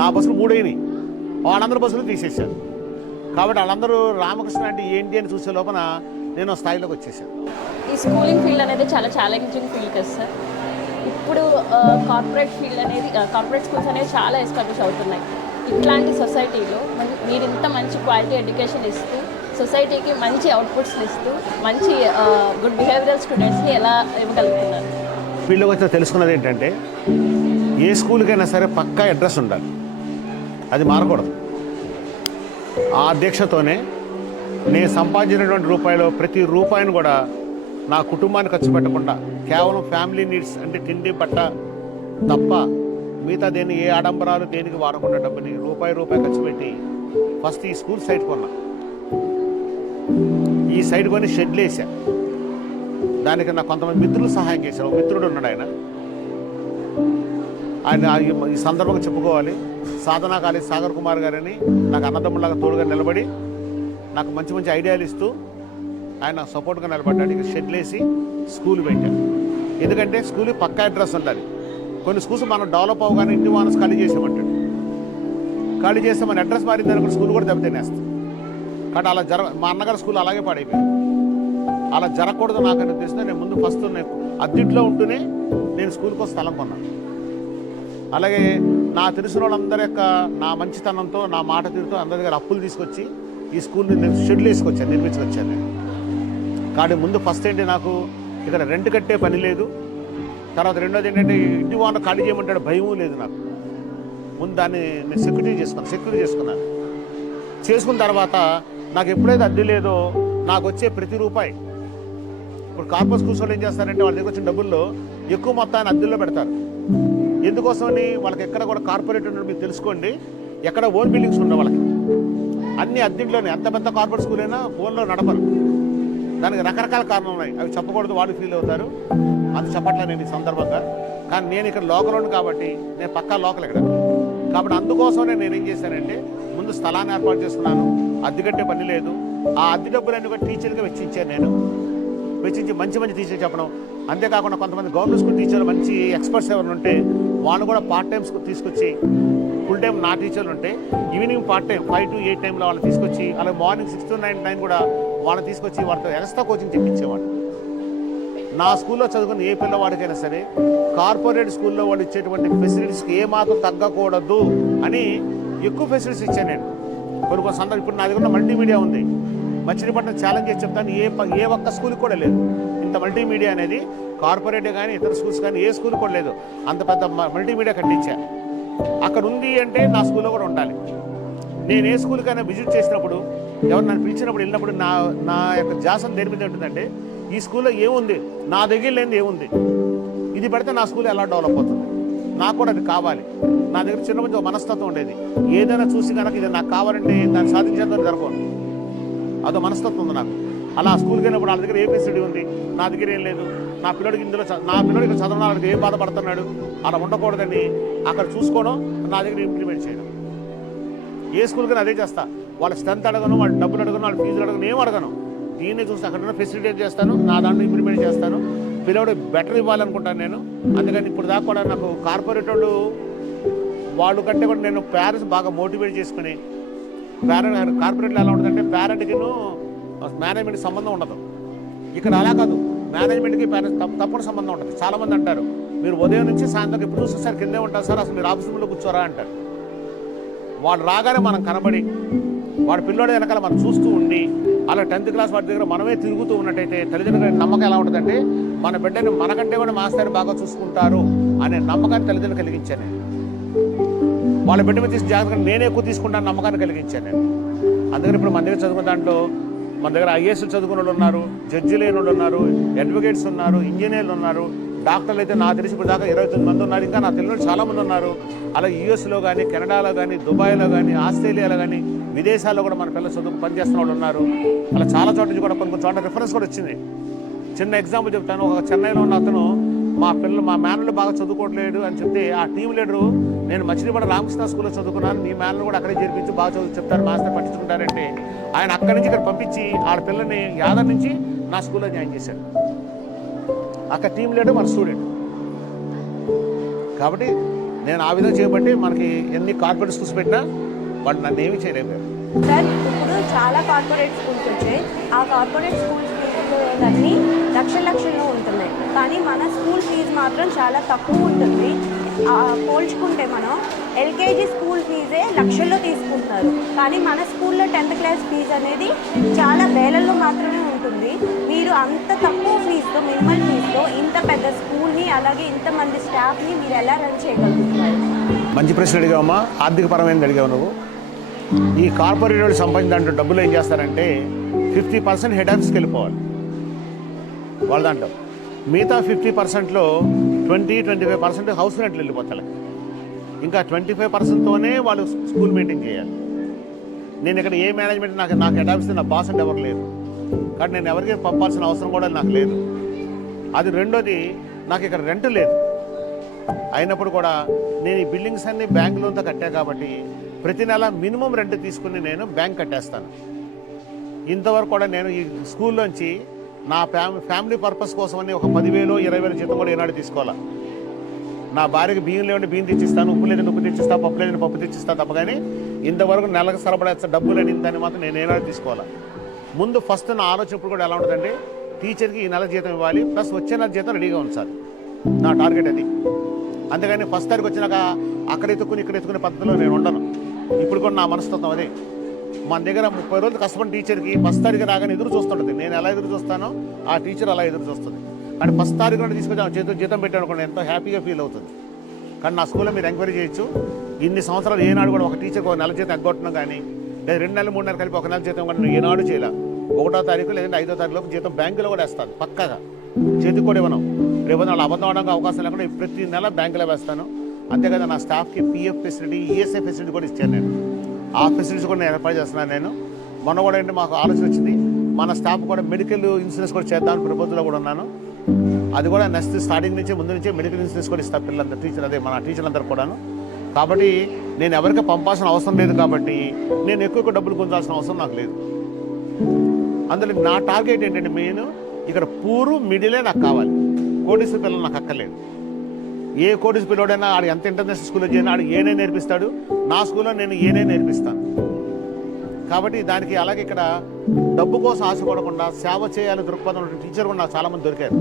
నా బస్సులు 3 అయినాయి, వాళ్ళందరూ బస్సులు తీసేశారు. కాబట్టి వాళ్ళందరూ రామకృష్ణ అంటే ఏంటి అని చూసే లోపల నేను స్థాయిలోకి వచ్చేసాను. ఈ స్కూలింగ్ ఫీల్డ్ అనేది చాలా ఛాలెంజింగ్ ఫీల్డ్ కదా సార్. ఇప్పుడు కార్పొరేట్ ఫీల్డ్ అనేది కార్పొరేట్ స్కూల్స్ అనేవి చాలా ఎస్టాబ్లిష్ అవుతున్నాయి. ఇట్లాంటి సొసైటీలో మీరు ఇంత మంచి క్వాలిటీ ఎడ్యుకేషన్ ఇస్తూ సొసైటీకి మంచి అవుట్పుట్స్ని ఇస్తూ మంచి గుడ్ బిహేవియరల్ స్టూడెంట్స్ని ఎలా ఇవ్వగలుగుతున్నారు? ఫీల్డ్కి వచ్చి తెలుసుకున్నది ఏంటంటే ఏ స్కూల్కైనా సరే పక్కా అడ్రస్ ఉండాలి, అది మారకూడదు. ఆ దీక్షతోనే నేను సంపాదించినటువంటి రూపాయలు ప్రతి రూపాయిని కూడా నా కుటుంబాన్ని ఖర్చు పెట్టకుండా కేవలం ఫ్యామిలీ నీడ్స్ అంటే తిండి బట్ట తప్ప మిగతా దేన్ని ఏ ఆడంబరాలు దేనికి వాడకుండా డబ్బుని రూపాయి ఖర్చు పెట్టి ఫస్ట్ ఈ స్కూల్ సైట్ కొన్నా. ఈ సైట్ కొని షెడ్లు వేసా. దానికి నాకు కొంతమంది మిత్రులు సహాయం చేశారు. ఒక మిత్రుడు ఉన్నాడు, ఆయన ఈ సందర్భంగా చెప్పుకోవాలి. సాధనా కాలేజ్ సాగర్ కుమార్ గారని నాకు అన్నదమ్ములాగా తోడుగా నిలబడి నాకు మంచి మంచి ఐడియాలు ఇస్తూ ఆయన సపోర్ట్గా నిలబడ్డాడు. ఇక షెడ్లు వేసి స్కూల్ పెట్టాను. ఎందుకంటే స్కూల్ పక్కా అడ్రస్ ఉండాలి. కొన్ని స్కూల్స్ మనం డెవలప్ అవ్వగానే ఇంటి వానస్ ఖాళీ చేసామంటాడు. ఖాళీ చేస్తే మన అడ్రస్ మారింది అనుకుంటే స్కూల్ కూడా దెబ్బతినేస్తాం. కాబట్టి అలా మా అన్నగారి స్కూల్ అలాగే పాడైపోయింది. అలా జరగకూడదు నాకు అని ఉద్దేశంతో నేను ముందు ఫస్ట్ అద్దెంట్లో ఉంటూనే నేను స్కూల్కి ఒక స్థలం కొన్నాను. అలాగే నా తెలిసిన వాళ్ళందరి యొక్క నా మంచితనంతో నా మాట తీరుతో అందరి దగ్గర అప్పులు తీసుకొచ్చి ఈ స్కూల్ని నేను షెడ్యూల్ వేసుకొచ్చాను, నిర్మించుకొచ్చాను నేను. కానీ ముందు ఫస్ట్ ఏంటి, నాకు ఇక్కడ రెంట్ కట్టే పని లేదు. తర్వాత రెండోది ఏంటంటే ఇంటి వాన ఖాళీ చేయమంటాడు, భయమూ లేదు నాకు. ముందు దాన్ని నేను సెక్యూరిటీ చేసుకున్నాను. చేసుకున్న తర్వాత నాకు ఎప్పుడైతే అద్దె లేదో నాకు వచ్చే ప్రతి రూపాయి, ఇప్పుడు కార్పొరేట్ స్కూల్స్ వాళ్ళు ఏం చేస్తారంటే వాళ్ళ దగ్గర వచ్చిన డబ్బుల్లో ఎక్కువ మొత్తాన్ని అద్దెల్లో పెడతారు. ఎందుకోసమని వాళ్ళకి ఎక్కడ కూడా కార్పొరేట్ ఉన్నట్టు మీరు తెలుసుకోండి, ఎక్కడ ఓన్ బిల్డింగ్స్ ఉండవు వాళ్ళకి, అన్ని అద్దెంట్లోనే. ఎంత పెద్ద కార్పొరేట్ స్కూల్ అయినా ఓన్లో నడపరు. దానికి రకరకాల కారణాలు ఉన్నాయి, అవి చెప్పకూడదు, వాళ్ళు ఫీల్ అవుతారు, అది చెప్పట్లే నేను ఈ సందర్భంగా. కానీ నేను ఇక్కడ లోకల్ కాబట్టి నేను పక్కా లోకల్ ఇక్కడ. కాబట్టి అందుకోసమే నేను ఏం చేశానంటే ముందు స్థలాన్ని ఏర్పాటు చేసుకున్నాను. అద్దె కట్టే పని లేదు. ఆ అద్దె డబ్బులన్నీ కూడా టీచర్గా వెచ్చించాను నేను. వెచ్చించి మంచి మంచి టీచర్ చెప్పడం. అంతేకాకుండా కొంతమంది గవర్నమెంట్ స్కూల్ టీచర్లు మంచి ఎక్స్పర్ట్స్ ఎవరు ఉంటే వాళ్ళు కూడా పార్ట్ టైం స్కూల్ తీసుకొచ్చి, ఫుల్ టైం నా టీచర్లు ఉంటే ఈవినింగ్ పార్ట్ టైం 5 to 8 టైంలో వాళ్ళని తీసుకొచ్చి, అలాగే మార్నింగ్ 6 to 9 కూడా వాళ్ళని తీసుకొచ్చి వాళ్ళతో ఎక్స్ట్రా కోచింగ్ చెప్పించేవాడు. నా స్కూల్లో చదువుకున్న ఏ పిల్లవాడికైనా సరే కార్పొరేట్ స్కూల్లో వాళ్ళు ఇచ్చేటువంటి ఫెసిలిటీస్కి ఏమాత్రం తగ్గకూడదు అని ఎక్కువ ఫెసిలిటీస్ ఇచ్చాను నేను. కొన్ని సందర్భం ఇప్పుడు నా దగ్గర మల్టీమీడియా ఉంది. మచిలీపట్నం ఛాలెంజ్ చేసి చెప్తాను, ఏ ఒక్క స్కూల్కి కూడా లేదు ఇంత మల్టీమీడియా అనేది. కార్పొరేట్ కానీ ఇతర స్కూల్స్ కానీ ఏ స్కూల్ కూడా లేదు. అంత పెద్ద మల్టీమీడియా కట్టించా. అక్కడ ఉంది అంటే నా స్కూల్లో కూడా ఉండాలి. నేను ఏ స్కూల్కైనా విజిట్ చేసినప్పుడు, ఎవరు నన్ను పిలిచినప్పుడు వెళ్ళినప్పుడు నా యొక్క జాసం దేని మీద ఉంటుందంటే ఈ స్కూల్లో ఏముంది, నా దగ్గర లేనిది ఏముంది, ఇది పెడితే నా స్కూల్ ఎలా డెవలప్ అవుతుంది, నాకు కూడా అది కావాలి. నా దగ్గర చిన్న మంచి మనస్తత్వం ఉండేది. ఏదైనా చూసి కనుక ఇది నాకు కావాలంటే దాన్ని సాధించేందుకు జరగను, అదో మనస్తత్వం ఉంది నాకు. అలా స్కూల్కి వెళ్ళినప్పుడు వాళ్ళ దగ్గర ఏ ఫెసిలిటీ ఉంది, నా దగ్గర ఏం లేదు, నా పిల్లడికి ఇక్కడ చదవడానికి ఏం బాధపడుతున్నాడు, అలా ఉండకూడదని అక్కడ చూసుకోవడం, నా దగ్గర ఇంప్లిమెంట్ చేయడం. ఏ స్కూల్కైనా అదే చేస్తా. వాళ్ళ స్ట్రెంత్ అడగను, వాళ్ళ డబ్బులు అడగను, వాళ్ళ ఫీజులు అడగను, ఏం అడగను. దీన్నే చూస్తే అక్కడ ఫెసిలిటీ చేస్తాను, నా దాంట్లో ఇంప్లిమెంట్ చేస్తాను. పిల్లవాడు బెటర్ ఇవ్వాలనుకుంటాను నేను. అందుకని ఇప్పుడు దాకా కూడా నాకు కార్పొరేట్ వాళ్ళు కంటే కూడా నేను పేరెంట్స్ బాగా మోటివేట్ చేసుకుని, కార్పొరేట్లో ఎలా ఉంటుందంటే పేరెంట్కి మేనేజ్మెంట్కి సంబంధం ఉండదు. ఇక్కడ అలా కాదు, మేనేజ్మెంట్కి పేరెంట్స్ తప్పని సంబంధం ఉంటుంది. చాలామంది అంటారు మీరు ఉదయం నుంచి సాయంత్రం ఇప్పుడు చూస్తే సార్ కిందే ఉంటారు సార్, అసలు మీరు ఆఫీస్ రూమ్లో కూర్చోరా అంటారు. వాడు రాగానే మనం కనబడి వాడి పిల్లోడి వెనకాల మనం చూస్తూ ఉండి, అలా 10th క్లాస్ వాడి దగ్గర మనమే తిరుగుతూ ఉన్నట్టయితే తల్లిదండ్రుల నమ్మకం ఎలా ఉంటుందంటే మన బిడ్డని మనకంటే కూడా మాస్టర్ బాగా చూసుకుంటారు అనే నమ్మకాన్ని తల్లిదండ్రులు కలిగించాను నేను. వాళ్ళ బిడ్డ మీద తీసి జాగ్రత్తగా నేనే ఎక్కువ తీసుకుంటాను నమ్మకాన్ని కలిగించాను నేను. అందుకని ఇప్పుడు మన దగ్గర చదువుకున్న దాంట్లో మన దగ్గర ఐఏఎస్లు చదువుకున్న వాళ్ళు ఉన్నారు, జడ్జి లేని వాళ్ళు ఉన్నారు, అడ్వకేట్స్ ఉన్నారు, ఇంజనీర్లు ఉన్నారు, డాక్టర్లు అయితే నాకు తెలిసి ఇప్పుడు దాకా 29 మంది ఉన్నారు. ఇంకా నాకు తెలియని చాలామంది ఉన్నారు. అలా యూఎస్లో కానీ, కెనడాలో కానీ, దుబాయ్లో కానీ, ఆస్ట్రేలియాలో కానీ విదేశాల్లో కూడా మన పిల్లలు చదువు పనిచేస్తున్న వాళ్ళు ఉన్నారు. అలా చాలా చోట్ల నుంచి కూడా కొన్ని చోట్ల రిఫరెన్స్ కూడా వచ్చింది. చిన్న ఎగ్జాంపుల్ చెప్తాను. ఒక చెన్నైలో ఉన్న అతను మా మేనలు బాగా చదువుకోవట్లేదు అని చెప్తే ఆ టీం లీడరు, నేను మచిలీపట్నం రామకృష్ణ స్కూల్లో చదువుకున్నాను, మీ మేనలు కూడా అక్కడే చేర్పించి బాగా చెప్తారు, మాస్టర్ పట్టించుకుంటారంటే ఆయన అక్కడి నుంచి ఇక్కడ పంపించి ఆడ పిల్లల్ని యాదవ్ నుంచి నా స్కూల్లో జాయిన్ చేశాడు. అక్కడ టీం లీడర్ మన స్టూడెంట్. కాబట్టి నేను ఆ విధంగా చేయబట్టి మనకి ఎన్ని కార్పొరేట్ స్కూల్స్ పెట్టినా వాళ్ళు నన్ను ఏమీ చేయలేకపోయారు. సార్ ఇప్పుడు చాలా కార్పొరేట్ స్కూల్స్ వచ్చాయి. ఆ కార్పొరేట్ స్కూల్స్ ఫీజులన్నీ లక్షల్లో ఉంటున్నాయి. కానీ మన స్కూల్ ఫీజు మాత్రం చాలా తక్కువ ఉంటుంది. పోల్చుకుంటే మనం ఎల్కేజీ స్కూల్ ఫీజే లక్షల్లో తీసుకుంటున్నారు. కానీ మన స్కూల్లో 10th క్లాస్ ఫీజు అనేది చాలా వేలల్లో మాత్రమే ఉంటుంది. మీరు అంత తక్కువ ఫీజుతో, మినిమల్ ఫీజుతో ఇంత పెద్ద స్కూల్ని అలాగే ఇంతమంది స్టాఫ్ని మీరు ఎలా రన్ చేయగలుగుతున్నారు? మంచి ప్రశ్న అడిగావమ్మా. ఆర్థిక పరమైనది అడిగావు నువ్వు. ఈ కార్పొరేట్ వాళ్ళు సంపాదించిన డబ్బులు ఏం చేస్తారంటే 50% హెడ్ ఆఫీస్కి వెళ్ళిపోవాలి వాళ్ళ దాంట్లో. మిగతా 50%లో 20-25% హౌస్ రెంట్లు వెళ్ళిపోతాయి. ఇంకా 25%తోనే వాళ్ళు స్కూల్ మెయింటైన్ చేయాలి. నేను ఇక్కడ ఏ మేనేజ్మెంట్ నాకు హెడ్ ఆఫీస్ నా బాస్ అంటే ఎవరు లేరు. కానీ నేను ఎవరికి పంపాల్సిన అవసరం కూడా నాకు లేదు. అది రెండోది, నాకు ఇక్కడ రెంట్ లేదు. అయినప్పుడు కూడా నేను ఈ బిల్డింగ్స్ అన్ని బ్యాంక్ లోన్తో కట్టా కాబట్టి ప్రతి నెల మినిమం రెంట్ తీసుకుని నేను బ్యాంక్ కట్టేస్తాను. ఇంతవరకు కూడా నేను ఈ స్కూల్లోంచి నా ఫ్యామిలీ పర్పస్ కోసం అని ఒక 10,000-20,000 జీతం కూడా ఏనాడు తీసుకోవాలా. నా భార్యకి బియ్యం లేదంటే బియ్యం తెచ్చిస్తాను, ఉప్పు లేదని ఉప్పు తెచ్చిస్తాను, పప్పు లేదని పప్పు తెచ్చిస్తాను తప్ప కానీ ఇంతవరకు నెలకు సరపడా డబ్బు లేని దాన్ని మాత్రం నేను ఏనాడు తీసుకోవాలా. ముందు ఫస్ట్ నా ఆలోచన ఇప్పుడు కూడా ఎలా ఉంటుందంటే టీచర్కి ఈ నెల జీతం ఇవ్వాలి, ప్లస్ వచ్చే నెల జీతం రెడీగా ఉంచాలి. నా టార్గెట్ అది. అంతేగాని ఫస్ట్ తారీఖు వచ్చినాక అక్కడ ఎత్తుకుని ఇక్కడ ఎత్తుకునే పద్ధతిలో నేను ఉండను. ఇప్పుడు కూడా నా మనస్తత్వం అదే. మన దగ్గర 30 రోజులు కష్టపడిన టీచర్కి ఫస్ట్ తారీఖు రాగానే ఎదురు చూస్తుంటుంది. నేను ఎలా ఎదురు చూస్తానో ఆ టీచర్ అలా ఎదురు చూస్తుంది. కానీ ఫస్ట్ తారీఖు నుండి తీసుకొచ్చి జీతం పెట్టాను అనుకోండి, ఎంతో హ్యాపీగా ఫీల్ అవుతుంది. కానీ నా స్కూల్లో మీరు ఎంక్వైరీ చేయొచ్చు. ఇన్ని సంవత్సరాలు ఏనాడు కూడా ఒక టీచర్కి ఒక నెల జీతం ఎగ్గొట్టడం కానీ, లేదా 2 నెలలు 3 నెలలు కలిపి ఒక నెల జీతం కానీ నేను ఏనాడు చేయలే. 1వ తారీఖు లేదంటే 5వ తారీఖులోపు జీతం బ్యాంకులో కూడా వేస్తాను పక్కగా. చేతికి కూడా ఇవ్వను. రేపు వాళ్ళు అబద్ధం అవడానికి అవకాశం లేకుండా ప్రతి నెల బ్యాంకులో వేస్తాను. అంతేకాదు నా స్టాఫ్కి పిఎఫ్ ఫెసిలిటీ, ఈఎస్ఐ ఫెసిలిటీ కూడా ఇచ్చాను నేను. ఆ ఫెసిలిటీస్ కూడా నేను ఏర్పాటు చేస్తున్నాను నేను. మొన్న కూడా ఏంటి మాకు ఆలోచన వచ్చింది, మన స్టాఫ్ కూడా మెడికల్ ఇన్సూరెన్స్ కూడా చేద్దామని ప్రపోజల్లో కూడా ఉన్నాను. అది కూడా నెక్స్ట్ స్టార్టింగ్ నుంచే ముందు నుంచే మెడికల్ ఇన్సూరెన్స్ కూడా ఇస్తాను పిల్లలందరూ, మన టీచర్లందరూ కూడాను. కాబట్టి నేను ఎవరికి పంపాల్సిన అవసరం లేదు. కాబట్టి నేను ఎక్కువ డబ్బులు పొందాల్సిన అవసరం నాకు లేదు. అందులో నా టార్గెట్ ఏంటంటే మెయిన్ ఇక్కడ పూరు మిడిలే నాకు కావాలి. కోటీశ్వర పిల్లలు నాకు అక్కర్లేదు. ఏ కోటీశ్వర పిల్లడైనా ఆడు ఎంత ఇంటర్నేషనల్ స్కూల్లో చేరినా ఆడు ఏనే నేర్పిస్తాడు. నా స్కూల్లో నేను ఏనే నేర్పిస్తాను. కాబట్టి దానికి అలాగే ఇక్కడ డబ్బు కోసం ఆశపడకుండా సేవ చేయాలని దృక్పథం ఉన్న టీచర్ కూడా నాకు చాలామంది దొరికారు.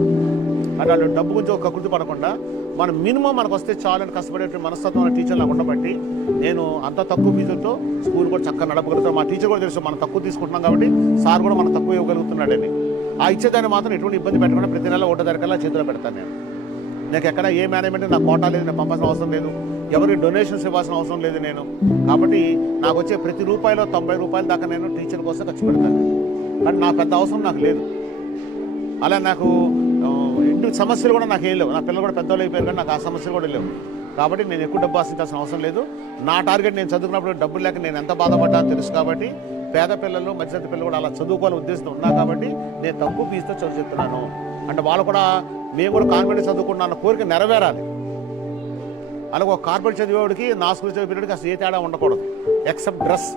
అంటే వాళ్ళు డబ్బు గురించి ఒక కృతి పడకుండా మనం మినిమం మనకు వస్తే చాలని కష్టపడే మనస్తత్వం ఉన్న టీచర్ నాకు ఉండబట్టి నేను అంత తక్కువ ఫీజులతో స్కూల్ కూడా చక్కగా నడపగలుగుతాను. మా టీచర్ కూడా తెలుసు మనం తక్కువ తీసుకుంటున్నాం కాబట్టి సార్ కూడా మనం తక్కువ ఇవ్వగలుగుతున్నాడని. ఆ ఇచ్చేదాన్ని మాత్రం ఎటువంటి ఇబ్బంది పెట్టకుండా ప్రతి నెల 1వ తారీఖులా చేతిలో పెడతాను నేను. నాకు ఎక్కడ ఏ మేనేజ్మెంట్ నాకు కోటా లేదు, నేను పంపాల్సిన అవసరం లేదు, ఎవరికి డొనేషన్స్ ఇవ్వాల్సిన అవసరం లేదు నేను. కాబట్టి నాకు వచ్చే ప్రతి రూపాయలో 90 రూపాయల దాకా నేను టీచర్ కోసం ఖర్చు పెడతాను. కానీ నా పెద్ద అవసరం నాకు లేదు. అలా నాకు ఇంటి సమస్యలు కూడా నాకు ఏం లేవు. నా పిల్లలు కూడా పెద్దవాళ్ళు అయిపోయారు కానీ నాకు ఆ సమస్యలు కూడా లేవు. కాబట్టి నేను ఎక్కువ డబ్బు ఆశించాల్సిన అవసరం లేదు. నా టార్గెట్ నేను చదువుకున్నప్పుడు డబ్బులు లేక నేను ఎంత బాధపడ్డానో తెలుసు. కాబట్టి పేద పిల్లలు, మధ్యతరగతి పిల్లలు కూడా అలా చదువుకోవాలని ఉద్దేశంతో ఉన్నా కాబట్టి నేను తక్కువ ఫీజుతో చదువు చెప్తున్నాను. అంటే వాళ్ళు కూడా మేము కూడా కాన్వెంట్ చదువుకున్న కోరిక నెరవేరాలి. అలాగే ఒక కార్పొరేట్ చదివేవాడికి నా స్కూల్ చదివేవాడికి అసలు ఏ తేడా ఉండకూడదు, ఎక్సెప్ట్ డ్రెస్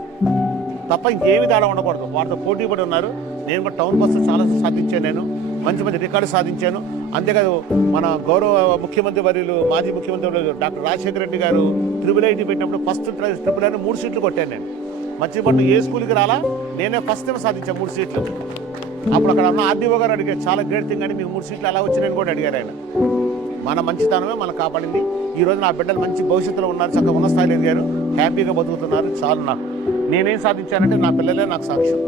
తప్ప ఇంకేమి తేడా ఉండకూడదు. వాటితో పోటీ పడి ఉన్నారు. నేను కూడా టౌన్ బస్సు చాలా సాధించాను. నేను మంచి మంచి రికార్డు సాధించాను. అంతేకాదు మన గౌరవ ముఖ్యమంత్రి వర్యులు, మాజీ ముఖ్యమంత్రి డాక్టర్ రాజశేఖర రెడ్డి గారు IIIT పెట్టినప్పుడు ఫస్ట్ ట్రిపుల్ ఐ 3 సీట్లు కొట్టాను నేను. మర్చిపట్నం ఏ స్కూల్కి రాలా, నేనే ఫస్ట్ టైం సాధించాను 3 సీట్లు. అప్పుడు అక్కడ ఉన్న ఆర్డీఓ గారు అడిగారు, చాలా గ్రేట్ థింగ్ అని, మీకు 3 సీట్లు ఎలా వచ్చినాయని కూడా అడిగారు ఆయన. మన మంచితనమే మనకు కాపాడింది. ఈరోజు నా బిడ్డలు మంచి భవిష్యత్తులో ఉన్నారు, చక్కగా ఉన్న స్థాయిలో ఎదిగారు, హ్యాపీగా బతుకుతున్నారు. చాలు నాకు. నేనేం సాధించానంటే నా పిల్లలే నాకు సాక్ష్యం.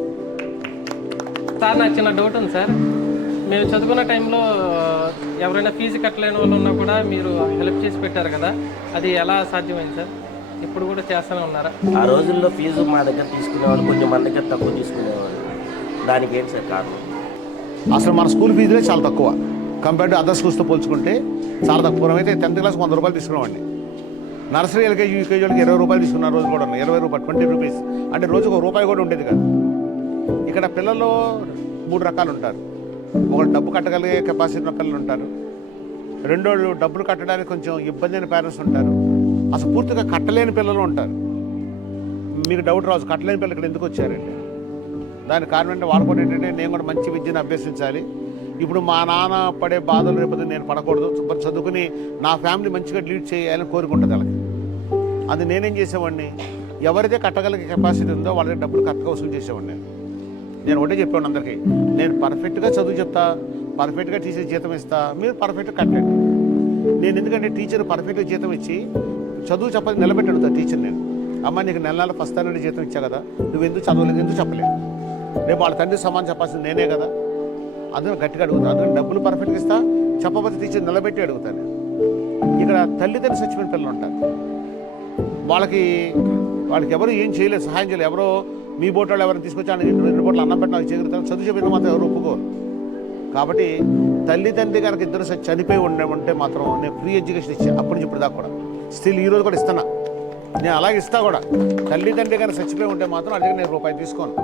సార్ నాకు చిన్న డౌట్ ఉంది సార్. మేము చదువుకున్న టైంలో ఎవరైనా ఫీజు కట్టలేని వాళ్ళు ఉన్నా కూడా మీరు హెల్ప్ చేసి పెట్టారు కదా, అది ఎలా సాధ్యమైంది సార్? ఇప్పుడు కూడా చేస్తూనే ఉన్నారా? ఆ రోజుల్లో ఫీజు మా దగ్గర తీసుకునేవాళ్ళు కొంచెం మన దగ్గర తక్కువ తీసుకునేవాళ్ళు. దానికి ఏంటి సార్ కారణం? అసలు మన స్కూల్ ఫీజులే చాలా తక్కువ కంపేర్ టు అదర్ స్కూల్స్తో పోల్చుకుంటే చాలా తక్కువ. అయితే 10th క్లాస్ 100 రూపాయలు తీసుకునేవాడిని. నర్సరీ ఎల్కేజీ యూకేజీ వాళ్ళకి 20 రూపాయలు తీసుకున్న రోజు కూడా ఉన్నాయి, 20 రూపాయలు, 20 రూపీస్, అంటే రోజుకు ₹1 కూడా ఉండేది కాదు. ఇక్కడ పిల్లల్లో 3 రకాలు ఉంటారు. ఒకటి డబ్బు కట్టగలిగే కెపాసిటీ ఉన్న పిల్లలు ఉంటారు, రెండోళ్ళు డబ్బులు కట్టడానికి కొంచెం ఇబ్బంది అయిన పేరెంట్స్ ఉంటారు, అసలు పూర్తిగా కట్టలేని పిల్లలు ఉంటారు. మీకు డౌట్ రావచ్చు, కట్టలేని పిల్లలు ఇక్కడ ఎందుకు వచ్చారండి? దానికి కారణం అంటే వాళ్ళు కూడా ఏంటంటే నేను కూడా మంచి విద్యను అభ్యసించాలి, ఇప్పుడు మా నాన్న పడే బాధలు రేపొద్దు నేను పడకూడదు, చదువుకుని నా ఫ్యామిలీ మంచిగా లీడ్ చేయాలని కోరుకుంటుంది వాళ్ళకి. అది నేనేం చేసేవాడిని, ఎవరైతే కట్టగలిగే కెపాసిటీ ఉందో వాళ్ళకి డబ్బులు కరెక్ట్గా వసూలు చేసేవాడిని. నేను ఒకటే చెప్పాను అందరికీ, నేను పర్ఫెక్ట్గా చదువు చెప్తా, పర్ఫెక్ట్గా టీచర్ జీతం ఇస్తా, మీరు పర్ఫెక్ట్గా కట్టండి. నేను ఎందుకంటే టీచర్ పర్ఫెక్ట్గా జీతం ఇచ్చి చదువు చెప్పని నిలబెట్టి అడుగుతా టీచర్. నేను అమ్మ నీకు నెల ఫస్ట్ నుండి జీతం ఇచ్చా కదా, నువ్వు ఎందుకు చదవలేదు, ఎందుకు చెప్పలేదు, రేపు వాళ్ళ తండ్రి సమానం చెప్పాల్సింది నేనే కదా, అందులో గట్టిగా అడుగుతాను. అందుకని డబ్బులు పర్ఫెక్ట్గా ఇస్తా, చెప్పబోతే టీచర్ నిలబెట్టి అడుగుతాను. ఇక్కడ తల్లిదండ్రులు చచ్చిపోయిన పిల్లలు ఉంటారు, వాళ్ళకి ఎవరు ఏం చేయలేదు, సహాయం చేయలేదు. ఎవరో మీ బోట్ వాళ్ళు ఎవరైనా తీసుకొచ్చి 2 పూటలు అన్నం పెట్టిన చేయగలుగుతారు, చదువు చెప్పిన మాత్రం ఎవరు ఒప్పుకోరు. కాబట్టి తల్లిదండ్రి కనుక ఇద్దరు చనిపోయి ఉంటే మాత్రం నేను ఫ్రీ ఎడ్యుకేషన్ ఇచ్చాను అప్పటి నుంచి ఇప్పుడు దాకా కూడా, స్టిల్ ఈరోజు కూడా ఇస్తున్నా, నేను అలాగే ఇస్తా కూడా. తల్లిదండ్రి కనుక చచ్చిపోయి ఉంటే మాత్రం అడిగి నేను ₹1 తీసుకోను.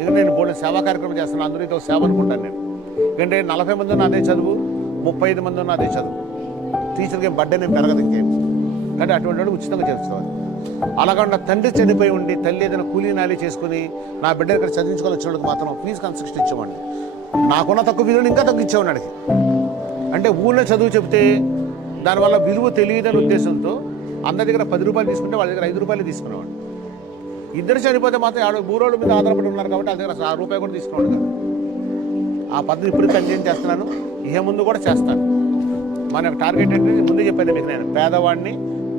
ఇక నేను బోర్డు సేవా కార్యక్రమం చేస్తున్నాను, అందరూ ఇది ఒక సేవ అనుకుంటాను నేను. ఎందుకంటే 40 మంది ఉన్న అదే చదువు, 35 మంది ఉన్న అదే చదువు, టీచర్కి ఏం బర్త్డే నేను పెరగదు ఇంకేం. కానీ అటువంటి వాడు ఉచితంగా చేస్తాను. అలాగకుండా తండ్రి చనిపోయి ఉండి తల్లి ఏదైనా కూలీ నాలి చేసుకుని నా బిడ్డ ఇక్కడ చదివించుకొని వచ్చిన వాళ్ళకి మాత్రం ఫీజు కన్సెషన్ ఇచ్చేవాడిని. నాకున్న తక్కువ ఫీజులు ఇంకా తక్కువ ఇచ్చేవాడికి. అంటే ఊళ్ళో చదువు చెప్తే దానివల్ల విలువ తెలియదని ఉద్దేశంతో అందరి దగ్గర ₹10 తీసుకుంటే వాళ్ళ దగ్గర ₹5 తీసుకునేవాడు. ఇద్దరు చనిపోతే మాత్రం ఊరోళ్ళ మీద ఆధారపడి ఉన్నారు కాబట్టి వాళ్ళ దగ్గర ₹1 కూడా తీసుకునేవాడు కాదు. ఆ పద్ధతి ఇప్పుడు కంటిన్యూ చేస్తున్నాను, ఇహ ముందు కూడా చేస్తాను. మన యొక్క టార్గెట్ ఏంటంటే ముందే చెప్పాను మీకు, నేను పేదవాడిని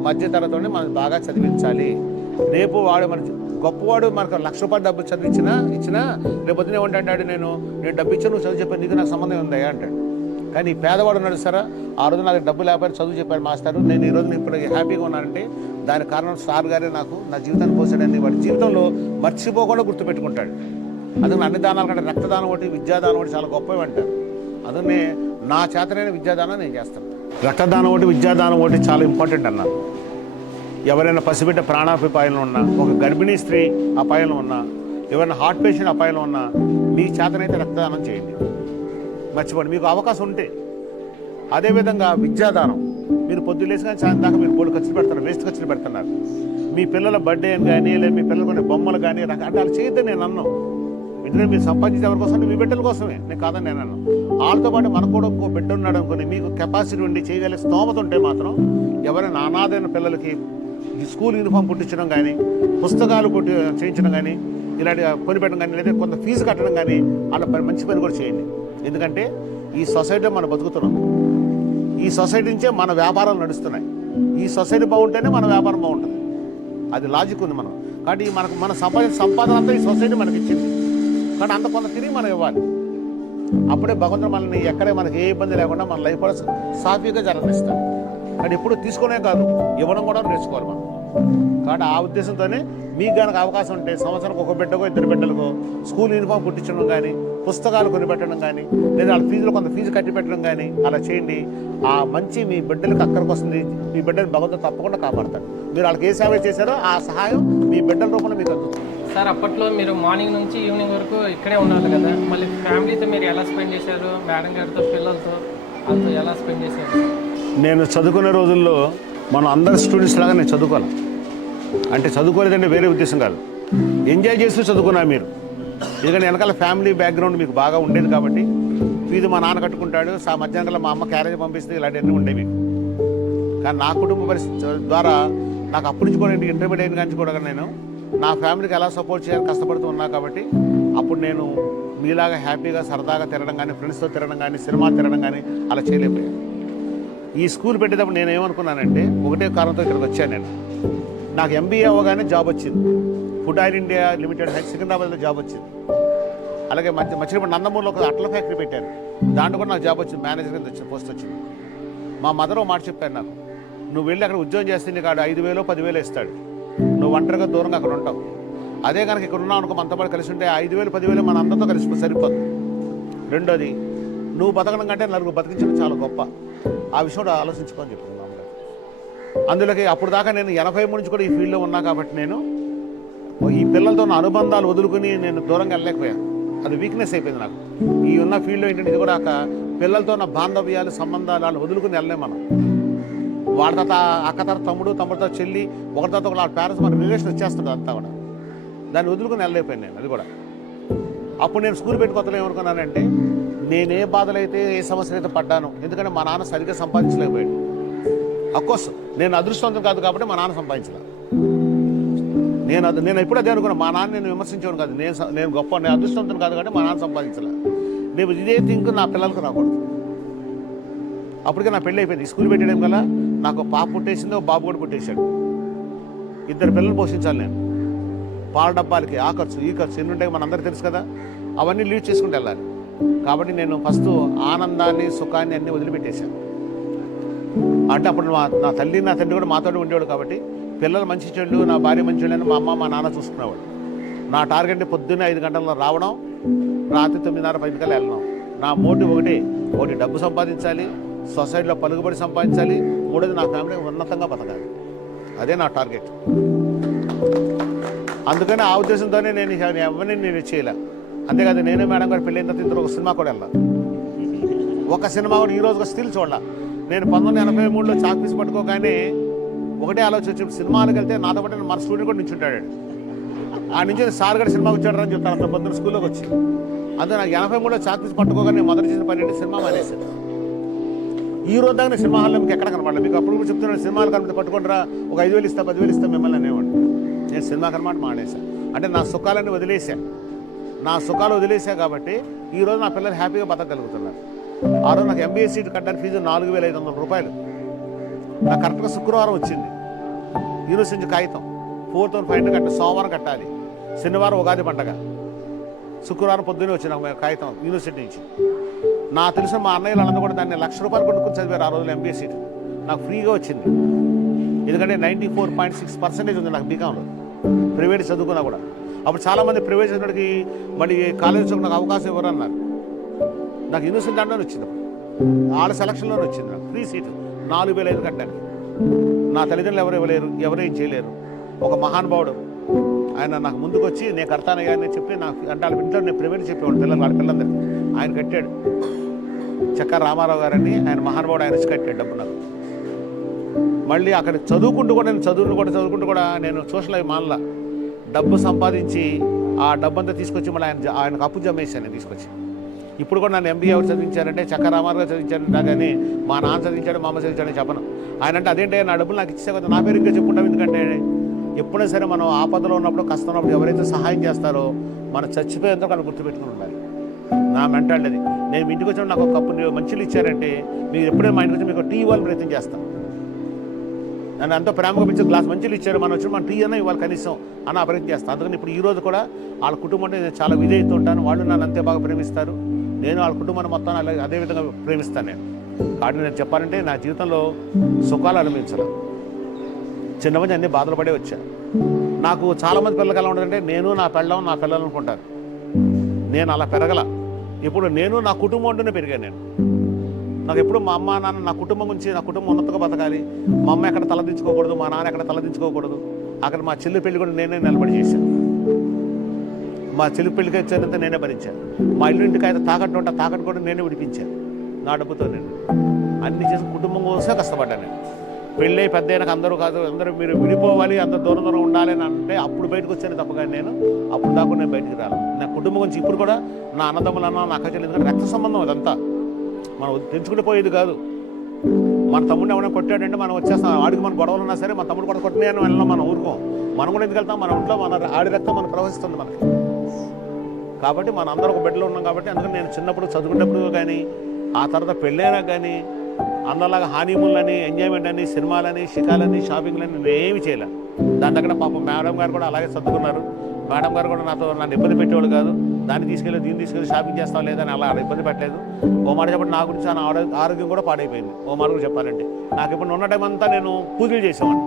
మధ్యతరగతిని మనం బాగా చదివించాలి. రేపు వాడు మన గొప్పవాడు మనకు ₹1,00,000 డబ్బు ఇచ్చినా రేపు పొద్దున ఏమంటాడు, నేను డబ్బు ఇచ్చాను నువ్వు చదువు చెప్పాను నీకు నాకు సంబంధం ఉందా అంటాడు. కానీ ఈ పేదవాడు ఉన్నాడు సారా, ఆ రోజు నాకు డబ్బు లేకపోతే చదువు చెప్పాడు మాస్టారు, నేను ఈ రోజు ఇప్పుడు హ్యాపీగా ఉన్నానంటే దానికి కారణం సార్ గారే నాకు నా జీవితాన్ని పోసాడని వాడి జీవితంలో మర్చిపోకుండా గుర్తుపెట్టుకుంటాడు. అందుకని అన్ని దానాల కంటే రక్తదానం ఒకటి విద్యాదానం ఒకటి చాలా గొప్పవి అంటారు. అందుకనే నా చేతనైన విద్యాదానం నేను చేస్తాను. రక్తదానం ఒకటి విద్యాదానం ఒకటి చాలా ఇంపార్టెంట్ అన్నారు. ఎవరైనా పసిబిడ్డ ప్రాణాపాయంలో ఉన్నా, ఒక గర్భిణీ స్త్రీ అపాయంలో ఉన్నా, ఎవరైనా హార్ట్ పేషెంట్ అపాయంలో ఉన్నా మీ చేతనైతే రక్తదానం చేయండి, మర్చిపోండి మీకు అవకాశం ఉంటే. అదేవిధంగా విద్యాదానం, మీరు పొద్దులేసి కానీ సాయంత్రం దాకా మీరు బోర్డు ఖర్చులు పెడుతున్నారు, వేస్ట్ ఖర్చులు పెడుతున్నారు. మీ పిల్లల బర్త్డే అని కానీ లేదా మీ పిల్లలు కొన్ని బొమ్మలు కానీ అంటే అలా చేయొద్దని నేను అన్నాను. ఎందుకంటే మీరు సంపాదించే ఎవరి కోసం, మీ బిడ్డల కోసమే, నేను కాదని నేను అన్నాను. వాళ్ళతో పాటు మనకు కూడా ఇంకో బిడ్డ ఉన్నాడు అనుకుని మీకు కెపాసిటీ ఉండి చేయగలిగే స్తోమత ఉంటే మాత్రం ఎవరైనా అనాథైన పిల్లలకి స్కూల్ యూనిఫామ్ కుట్టించడం కానీ, పుస్తకాలు చేయించడం కానీ, ఇలాంటి కొనిపెట్టడం కానీ, లేదా కొంత ఫీజు కట్టడం కానీ, అలా మంచి పని కూడా చేయండి. ఎందుకంటే ఈ సొసైటీలో మనం బతుకుతున్నాం, ఈ సొసైటీ నుంచే మన వ్యాపారాలు నడుస్తున్నాయి. ఈ సొసైటీ బాగుంటేనే మన వ్యాపారం బాగుంటుంది, అది లాజిక్ ఉంది మనం. కాబట్టి మన సంపాదన అంతా ఈ సొసైటీ మనకి ఇచ్చింది, కానీ అంత కొంత తిరిగి మనం ఇవ్వాలి. అప్పుడే భగవంతుడు మనల్ని ఎక్కడే మనకి ఏ ఇబ్బంది లేకుండా మన లైఫ్ కూడా సాఫీగా జరగనిస్తాడు. కానీ ఎప్పుడు తీసుకునే కాదు, ఇవ్వడం కూడా నేర్చుకోవాలి మనం. కాబట్టి ఆ ఉద్దేశంతోనే మీకు కనుక అవకాశం ఉంటే సంవత్సరానికి ఒక బిడ్డకో 2 బిడ్డలకో స్కూల్ యూనిఫామ్ కుట్టించడం కానీ, పుస్తకాలు కొనిపెట్టడం కానీ, లేదా వాళ్ళ ఫీజులో కొంత ఫీజు కట్టి పెట్టడం కానీ అలా చేయండి. ఆ మంచి మీ బిడ్డలకు అక్కడికి వస్తుంది, మీ బిడ్డలు భగవంతుడు తప్పకుండా కాపాడతాడు. మీరు వాళ్ళకి ఏ సేవ చేశారో ఆ సహాయం మీ బిడ్డల రూపంలో మీకు అందుతుంది. సార్ అప్పట్లో మీరు మార్నింగ్ నుంచి ఈవినింగ్ వరకు ఇక్కడే ఉండాలి కదా, మళ్ళీ ఫ్యామిలీతో మీరు ఎలా స్పెండ్ చేశారు, మేడం గారితో పిల్లలతో వాళ్ళతో ఎలా స్పెండ్ చేశారు? నేను చదువుకునే రోజుల్లో మనం అందరు స్టూడెంట్స్ లాగా నేను చదువుకోవాలి. అంటే చదువుకోలేదంటే వేరే ఉద్దేశం కాదు, ఎంజాయ్ చేస్తూ చదువుకున్నా మీరు. ఎందుకంటే వెనకాల ఫ్యామిలీ బ్యాక్గ్రౌండ్ మీకు బాగా ఉండేది కాబట్టి ఫీజు మా నాన్న కట్టుకుంటాడు, మధ్యాహ్నం మా అమ్మ క్యారేజ్ పంపిస్తే ఇలాంటివన్నీ ఉండేవి. కానీ నా కుటుంబ పరిస్థితి ద్వారా నాకు అప్పటి నుంచి కూడా ఇంటర్మీడియట్ అయిన కానీ కూడా నేను నా ఫ్యామిలీకి ఎలా సపోర్ట్ చేయాలని కష్టపడుతూ ఉన్నా కాబట్టి అప్పుడు నేను మీలాగా హ్యాపీగా సరదాగా తిరగడం కానీ, ఫ్రెండ్స్తో తిరగడం కానీ, సినిమా తిరగడం కానీ అలా చేయలేకపోయాను. ఈ స్కూల్ పెట్టేటప్పుడు నేను ఏమనుకున్నానంటే ఒకటే కారణంతో ఇక్కడికి వచ్చాను. నేను నాకు MBA అవ్వగానే జాబ్ వచ్చింది, ఫుడ్ ఆయిల్ ఇండియా లిమిటెడ్ సికింద్రాబాద్లో జాబ్ వచ్చింది. అలాగే మచిలీపట్నం నందమూరులో ఒక అట్ల ఫ్యాక్టరీ పెట్టాను, దాంట్లో కూడా నాకు జాబ్ వచ్చింది, మేనేజర్ కింద వచ్చింది, పోస్ట్ వచ్చింది. మా మదర్ మాట చెప్పారు నాకు, నువ్వు వెళ్ళి అక్కడ ఉద్యోగం చేస్తే నీకు ఆడు 5,000 10,000 ఇస్తాడు, నువ్వు ఒంటరిగా దూరంగా అక్కడ ఉంటావు. అదే కనుక ఇక్కడ ఉన్నావు అనుకో మనతో పాటు కలిసి ఉంటే 5,000 10,000 మన అందరితో కలిసి సరిపోదు. రెండోది, నువ్వు బతకడం కంటే నలుగురు బతికించడం చాలా గొప్ప, ఆ విషయం ఆలోచించుకొని చెప్పింది మామగారు. అందులోకి అప్పుడు దాకా నేను 83 నుంచి కూడా ఈ ఫీల్డ్లో ఉన్నా కాబట్టి నేను ఈ పిల్లలతో ఉన్న అనుబంధాలు వదులుకుని నేను దూరంగా వెళ్ళలేకపోయాను. అది వీక్నెస్ అయిపోయింది నాకు. ఈ ఉన్న ఫీల్డ్లో ఏంటంటే ఇది కూడా పిల్లలతో ఉన్న బాంధవ్యాలు సంబంధాలు వాళ్ళు వదులుకుని వెళ్ళలేం మనం. వాళ్ళ తర్వాత అక్క తర్వాత తమ్ముడితో చెల్లి, ఒకరి తర్వాత వాళ్ళ పేరెంట్స్ మన రిలేషన్ వచ్చేస్తుంది అంతా కూడా. దాన్ని వదులుకుని వెళ్ళలేకపోయాను నేను. అది కూడా అప్పుడు నేను స్కూల్ పెట్టుకోవడం ఏమనుకున్నానంటే నేనే బాధలైతే ఏ సమస్యలు అయితే పడ్డాను, ఎందుకంటే మా నాన్న సరిగ్గా సంపాదించలేకపోయాడు. అఫ్కోర్స్ నేను అదృష్టవంతం కాదు కాబట్టి మా నాన్న సంపాదించలే. నేను ఎప్పుడు అదే అనుకున్నాను, మా నాన్న నేను విమర్శించేవాడు కాదు, నేను గొప్ప, నేను అదృష్టవంతం కాదు కాబట్టి మా నాన్న సంపాదించలే. నేను ఇదే థింక్ నా పిల్లలకు రాకూడదు. అప్పటికే నా పెళ్ళి అయిపోయింది. స్కూల్ పెట్టడం కల్లా నాకు పాప పుట్టేసింది, ఒక బాబు కూడా పుట్టేశాడు. 2 పిల్లలు పోషించాలి నేను. పాల డబ్బాలకి ఆ ఖర్చు ఈ ఖర్చు ఎన్ని ఉంటాయి మనందరికీ తెలుసు కదా. అవన్నీ లీవ్ చేసుకుంటూ వెళ్ళాలి. కాబట్టి నేను ఫస్ట్ ఆనందాన్ని సుఖాన్ని అన్నీ వదిలిపెట్టేశాను. అంటే అప్పుడు నా తల్లి నా తండ్రి కూడా మాతోటి ఉండేవాడు కాబట్టి పిల్లలు మంచి చెడు, నా భార్య మంచి చెడు అని మా అమ్మ మా నాన్న చూసుకునేవాడు. నా టార్గెట్ పొద్దున్నే 5 గంటల్లో రావడం, రాత్రి 9:30 10 కల్లా వెళ్ళడం. నా మోటివ్ ఒకటి డబ్బు సంపాదించాలి, సొసైటీలో పలుకుబడి సంపాదించాలి, మూడోది నా ఫ్యామిలీ ఉన్నతంగా బతకాలి. అదే నా టార్గెట్. అందుకని ఆ ఉద్దేశంతోనే నేను ఎవరిని నేను చేయలే. అంతేకాదు నేను మేడం గారు పెళ్ళైన తర్వాత ఇద్దరు ఒక సినిమా కూడా వెళ్ళాను. ఒక సినిమా కూడా ఈ రోజుగా స్టిల్ చూడాల. నేను 1983లో చాక్ పీస్ పట్టుకోగానే ఒకటే ఆలోచన వచ్చి సినిమాలకు వెళ్తే నాతో పాటు మన స్టూడెంట్ కూడా నిల్చుంటాడు. ఆ నుంచి సార్ గారు సినిమాకి వచ్చాడు అని చెప్తాను. అంత పొద్దున్న స్కూల్లోకి వచ్చి అందుకే నాకు 83లో చాక్ పీస్ పట్టుకోగానే మొదటి చేసిన పని ఏంటి, సినిమా మానేశాను. ఈ రోజు దాకా సినిమా హాల్లో మీకు ఎక్కడ కనపడలేదు. మీకు అప్పుడు కూడా చెప్తున్నాను, సినిమాలు కనిపిస్తే పట్టుకుంటారా, ఒక 5,000 ఇస్తా 10,000 ఇస్తా మిమ్మల్ని అనేవాడు. నేను సినిమా కనమాట మానేశాను. అంటే నా సుఖాలన్నీ వదిలేశాను. నా సుఖాలు వదిలేసా కాబట్టి ఈరోజు నా పిల్లలు హ్యాపీగా బతకగలుగుతున్నారు. ఆ రోజు నాకు MBA సీట్ కట్టడానికి ఫీజు 4,500 రూపాయలు. నాకు కరెక్ట్గా శుక్రవారం వచ్చింది. యూనివర్సిటీ నుంచి కాగితం 4,500 కట్టాలి. సోమవారం కట్టాలి, శనివారం ఉగాది పండగ, శుక్రవారం పొద్దున్నే వచ్చింది నాకు కాగితం యూనివర్సిటీ నుంచి. నాకు తెలిసిన మా అన్నయ్యలు అన్నది కూడా దాన్ని ₹1,00,000 కొనుక్కొని చదివారు. ఆ రోజులు MBA సీట్ నాకు ఫ్రీగా వచ్చింది. ఎందుకంటే 94.6% ఉంది నాకు బీకాంలో, ప్రైవేట్ చదువుకున్నా కూడా. అప్పుడు చాలామంది ప్రైవేట్ చదివినకి మళ్ళీ కాలేజ్ చదువు నాకు అవకాశం ఇవ్వరు అన్నారు. నాకు యూనివర్సిటీ దాంట్లోనే వచ్చింది. వాళ్ళ సెలక్షన్లోనే వచ్చింది నాకు ఫ్రీ సీటు 4,500 కట్టడానికి. నా తల్లిదండ్రులు ఎవరు ఇవ్వలేరు, ఎవరేం చేయలేరు. ఒక మహానుభావుడు ఆయన నాకు ముందుకు వచ్చి నేను కడతానయ్యా అని చెప్పి నాకు అంటే వాళ్ళ ఇంట్లో నేను ప్రైవేట్ చెప్పేవాడు పిల్లలు, వాళ్ళ పిల్లలందరికీ. ఆయన కట్టాడు, చక్కా రామారావు గారని ఆయన మహానుభావుడు, ఆయన వచ్చి కట్టాడు డబ్బు నాకు. మళ్ళీ అక్కడ చదువుకుంటూ కూడా నేను సోషల్ అవి మానలా. డబ్బు సంపాదించి ఆ డబ్బంతా తీసుకొచ్చి మళ్ళీ ఆయనకు అప్పు జమేశాను తీసుకొచ్చి. ఇప్పుడు కూడా నన్ను MBA ఎవరు చదివించారంటే చక్కా రామారావు గారు చదివించారంటా, కానీ మా నాన్న చదివించాడు మా అమ్మ చదివించాడని చెప్పను. ఆయన అంటే అదేంటే నా డబ్బులు నాకు ఇచ్చే కదా, నా పేరు ఇంకా చెప్పుకుంటాం. ఎందుకంటే ఎప్పుడైనా సరే మనం ఆపదలో ఉన్నప్పుడు కష్టం ఉన్నప్పుడు ఎవరైతే సహాయం చేస్తారో మనం చచ్చిపోయేంత కానీ గుర్తుపెట్టుకుని ఉండాలి. నా మెంటాలిటీ అది. నేను ఇంటికి వచ్చిన నాకు ఒక కప్పు మంచిలు ఇచ్చారంటే మీరు ఎప్పుడైనా మా ఇంటికి వచ్చి మీకు టీ ఇవ్వాలని ప్రయత్నం చేస్తాను. నన్ను ఎంతో ప్రేమగా పిలిచి గ్లాస్ మంచిలు ఇచ్చారు, మనం వచ్చి మన టీ అన్నా ఇవ్వాలి కనీసం అని ప్రయత్నం చేస్తాను. అందుకని ఇప్పుడు ఈ రోజు కూడా వాళ్ళ కుటుంబంలో నేను చాలా విధేయత ఉంటాను. వాళ్ళు నన్ను అంతే బాగా ప్రేమిస్తారు, నేను వాళ్ళ కుటుంబాన్ని మొత్తం అదే విధంగా ప్రేమిస్తాను నేను. కాబట్టి నేను చెప్పాలంటే నా జీవితంలో సుఖాలు అనుభవించాలి. చిన్నమంది అన్ని బాధలు పడే వచ్చాను. నాకు చాలామంది పిల్లలకి ఎలా ఉంటుందంటే నేను నా పిల్లలు అనుకుంటాను. నేను అలా పెరగల. ఇప్పుడు నేను నా కుటుంబం ఉంటూనే పెరిగాను నేను. నాకు ఎప్పుడు మా అమ్మ నాన్న నా కుటుంబం గురించి, నా కుటుంబం ఉన్నతగా బతకాలి, మా అమ్మ ఎక్కడ తలదించుకోకూడదు, మా నాన్న ఎక్కడ తలదించుకోకూడదు. అక్కడ మా చెల్లి పెళ్లి కూడా నేనే నిలబడి చేశాను. మా చెల్లి పెళ్లికి వచ్చేంత నేనే భరించాను. మా ఇల్లు ఇంటికి అయితే తాకట్టు ఉంటే తాకట్టు కూడా నేనే విడిపించాను నా డబ్బుతో. నేను అన్ని చేసి కుటుంబం కోసమే కష్టపడ్డాను నేను. పెళ్ళి పెద్ద అయినాక అందరూ కాదు, అందరూ మీరు విడిపోవాలి, అంత దూరం ఉండాలి అని అంటే అప్పుడు బయటకు వచ్చాను తప్ప. కానీ నేను అప్పుడు దాకా నేను బయటికి రాను. నా కుటుంబం గురించి ఇప్పుడు కూడా నా అన్నదమ్ములన్నా నా అక్క చెల్లి, ఎందుకంటే రక్త సంబంధం అదంతా మనం తెంచుకుంటూ పోయేది కాదు. మన తమ్ముడిని ఎవరైనా కొట్టాడంటే మనం వచ్చేస్తాం. ఆడికి మన గొడవలు ఉన్నా సరే మన తమ్ముడు కూడా కొట్టినాయని వెళ్ళాం, మనం ఊరుకోం. మనం కూడా ఎందుకు వెళ్తాం, మన ఇంట్లో మన ఆడి రక్తం మనకు ప్రవహిస్తుంది మనకి. కాబట్టి మన అందరూ ఒక బిడ్డలో ఉన్నాం. కాబట్టి అందుకని నేను చిన్నప్పుడు చదువుకునేప్పుడు కానీ ఆ తర్వాత పెళ్ళైనా కానీ అందరిలాగా హానీమూన్లని, ఎంజాయ్మెంట్ అని, సినిమాలని, షికాలని, షాపింగ్లని నేను ఏమి చేయలే. దాని దగ్గర పాపం మేడం గారు కూడా అలాగే చదువుకున్నారు. మేడం గారు కూడా నన్ను ఇబ్బంది పెట్టేవాళ్ళు కాదు. దీన్ని తీసుకెళ్ళి షాపింగ్ చేస్తాం లేదని అలా ఇబ్బంది పెట్టలేదు. ఓ మాట చెప్పండి, నా గురించి నా ఆరోగ్యం కూడా పాడైపోయింది. ఓ మాట కూడా చెప్పాలంటే నాకు ఇప్పుడు ఉన్న టైం అంతా నేను పూజలు చేసేవాడిని.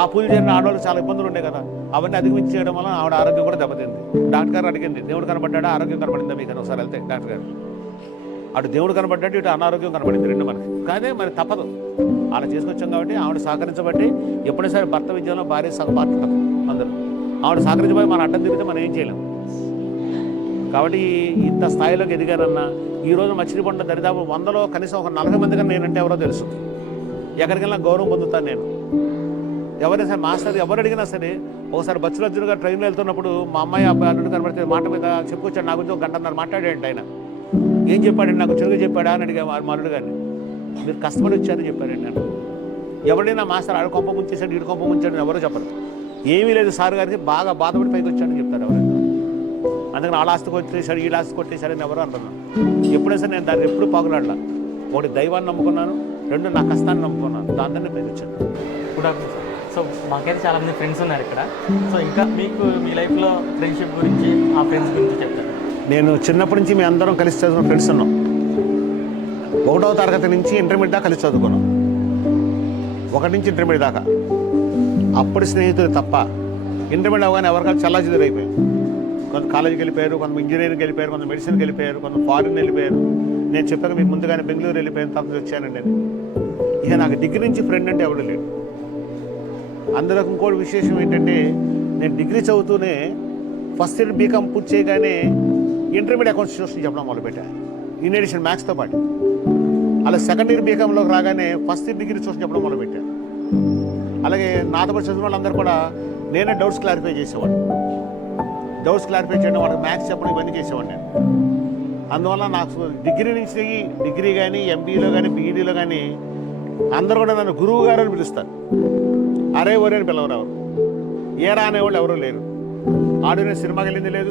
ఆ పూజలు చేయడం ఆడవాళ్ళు చాలా ఇబ్బందులు ఉండే కదా, అవన్నీ అధిగమించి చేయడం వల్ల ఆవిడ ఆరోగ్యం కూడా దెబ్బతింది. డాక్టర్ గారు అడిగింది, దేవుడు కనబడ్డా ఆరోగ్యం కనబడిందా మీకు అని ఒకసారి వెళ్తే డాక్టర్ గారు అటు దేవుడు కనబడ్డాడు, ఇటు అనారోగ్యం కనబడింది, రెండు మనకి. కానీ మరి తప్పదు, అలా చేసుకొచ్చాం కాబట్టి ఆవిడ సహకరించబట్టి ఎప్పుడైనా సరే భర్త విజయంలో భార్య సగపాటు అందరూ ఆవిడ సహకరించబోయి మనం అడ్డం తిరిగితే మనం ఏం చేయలేం. కాబట్టి ఇంత స్థాయిలోకి ఎదిగారన్నా ఈరోజు మచిలీపట్నం దరిదాపు 100లో కనీసం ఒక 40 మంది కన్నా నేనంటే ఎవరో తెలుసు. ఎక్కడికి వెళ్ళినా గౌరవం పొందుతాను నేను. ఎవరైనా సరే మాస్టర్ ఎవరు అడిగినా సరే, ఒకసారి బస్సులో అర్జునుగా ట్రైన్లో వెళ్తున్నప్పుడు మా అమ్మాయి అబ్బాయి అల్లుడు కనబడితే మాట మీద చెప్పుకొచ్చాడు, నా గురించి 1 గంటన్నర మాట్లాడాడు ఆయన. ఏం చెప్పాడండి, నాకు చెరుగు చెప్పాడా అని అడిగా మా అల్లుడు గారిని. మీరు కష్టపడి వచ్చారని చెప్పారండి నేను. ఎవరైనా మాస్టర్ ఆడ కొంప ముంచేశాడు, ఈడు కొంప ముంచాడు ఎవరో చెప్పరు. ఏమీ లేదు సార్ గారికి బాగా బాధపడి పైకి వచ్చాడని చెప్తారు ఎవరైనా. అందుకని వాళ్ళ ఆస్తి కొట్టేశాడు, ఈ ఆస్తి కొట్టేశాడని ఎవరు అంటున్నాను. ఎప్పుడైనా సరే నేను దాన్ని ఎప్పుడు పాకులాడలా. ఒకటి దైవాన్ని నమ్ముకున్నాను, 2 నా కష్టాన్ని నమ్ముకున్నాను, దాంతోనే పైకి వచ్చాను. Good afternoon sir. సో మాకైతే చాలామంది ఫ్రెండ్స్ ఉన్నారు ఇక్కడ. సో ఇంకా మీకు మీ లైఫ్లో ఫ్రెండ్షిప్ గురించి, ఆ ఫ్రెండ్స్ గురించి చెప్తారు. నేను చిన్నప్పటి నుంచి మీ అందరం కలిసి చదువుకున్న ఫ్రెండ్స్ ఉన్నాం. 1వ తరగతి నుంచి ఇంటర్మీడియట్ దాకా కలిసి చదువుకున్నాం. 1 నుంచి ఇంటర్మీడియట్ దాకా. అప్పుడు స్నేహితులు తప్ప ఇంటర్మీడియట్ అవగానే ఎవరికైనా చల్లాచెదురు అయిపోయాయి. కొంత కాలేజీకి వెళ్ళిపోయారు, కొంత ఇంజనీరింగ్కి వెళ్ళిపోయారు, కొంత మెడిసిన్కి వెళ్ళిపోయారు, కొంత ఫారిన్ వెళ్ళిపోయారు. నేను చెప్పాక మీకు ముందుగానే బెంగళూరు వెళ్ళిపోయిన తర్వాత వచ్చానండి నేను. ఇక నాకు డిగ్రీ నుంచి ఫ్రెండ్ అంటే ఎవడు లేడు. అందులో ఇంకోటి విశేషం ఏంటంటే, నేను డిగ్రీ చదువుతూనే ఫస్ట్ ఇయర్ బీకామ్ పూర్తి చేయగానే ఇంటర్మీడియట్ అకౌంట్స్ ట్యూషన్ చెప్పడం మొదలుపెట్టాను, ఇన్ ఎడిషన్ మ్యాథ్స్తో పాటు. అలా సెకండ్ ఇయర్ బీకామ్లోకి రాగానే ఫస్ట్ ఇయర్ డిగ్రీ ట్యూషన్ చెప్పడం మొదలుపెట్టాను. అలాగే నాతో పాటు చదివిన వాళ్ళందరూ కూడా నేనే డౌట్స్ క్లారిఫై చేసేవాడు. డౌట్స్ క్లారిఫై చేయడం, వాళ్ళకి మ్యాథ్స్ చెప్పడం, ఇవన్నీ చేసేవాడు నేను. అందువల్ల నాకు డిగ్రీ నుంచి డిగ్రీ కానీ ఎంబీఏలో కానీ బీఈడీలో కానీ అందరూ కూడా నన్ను గురువు గారు అని పిలుస్తారు. అరే ఒరే అని పిలవరావు. ఏరా అనేవాళ్ళు ఎవరూ లేరు. ఆడిన సినిమాకి వెళ్ళింది లేదు,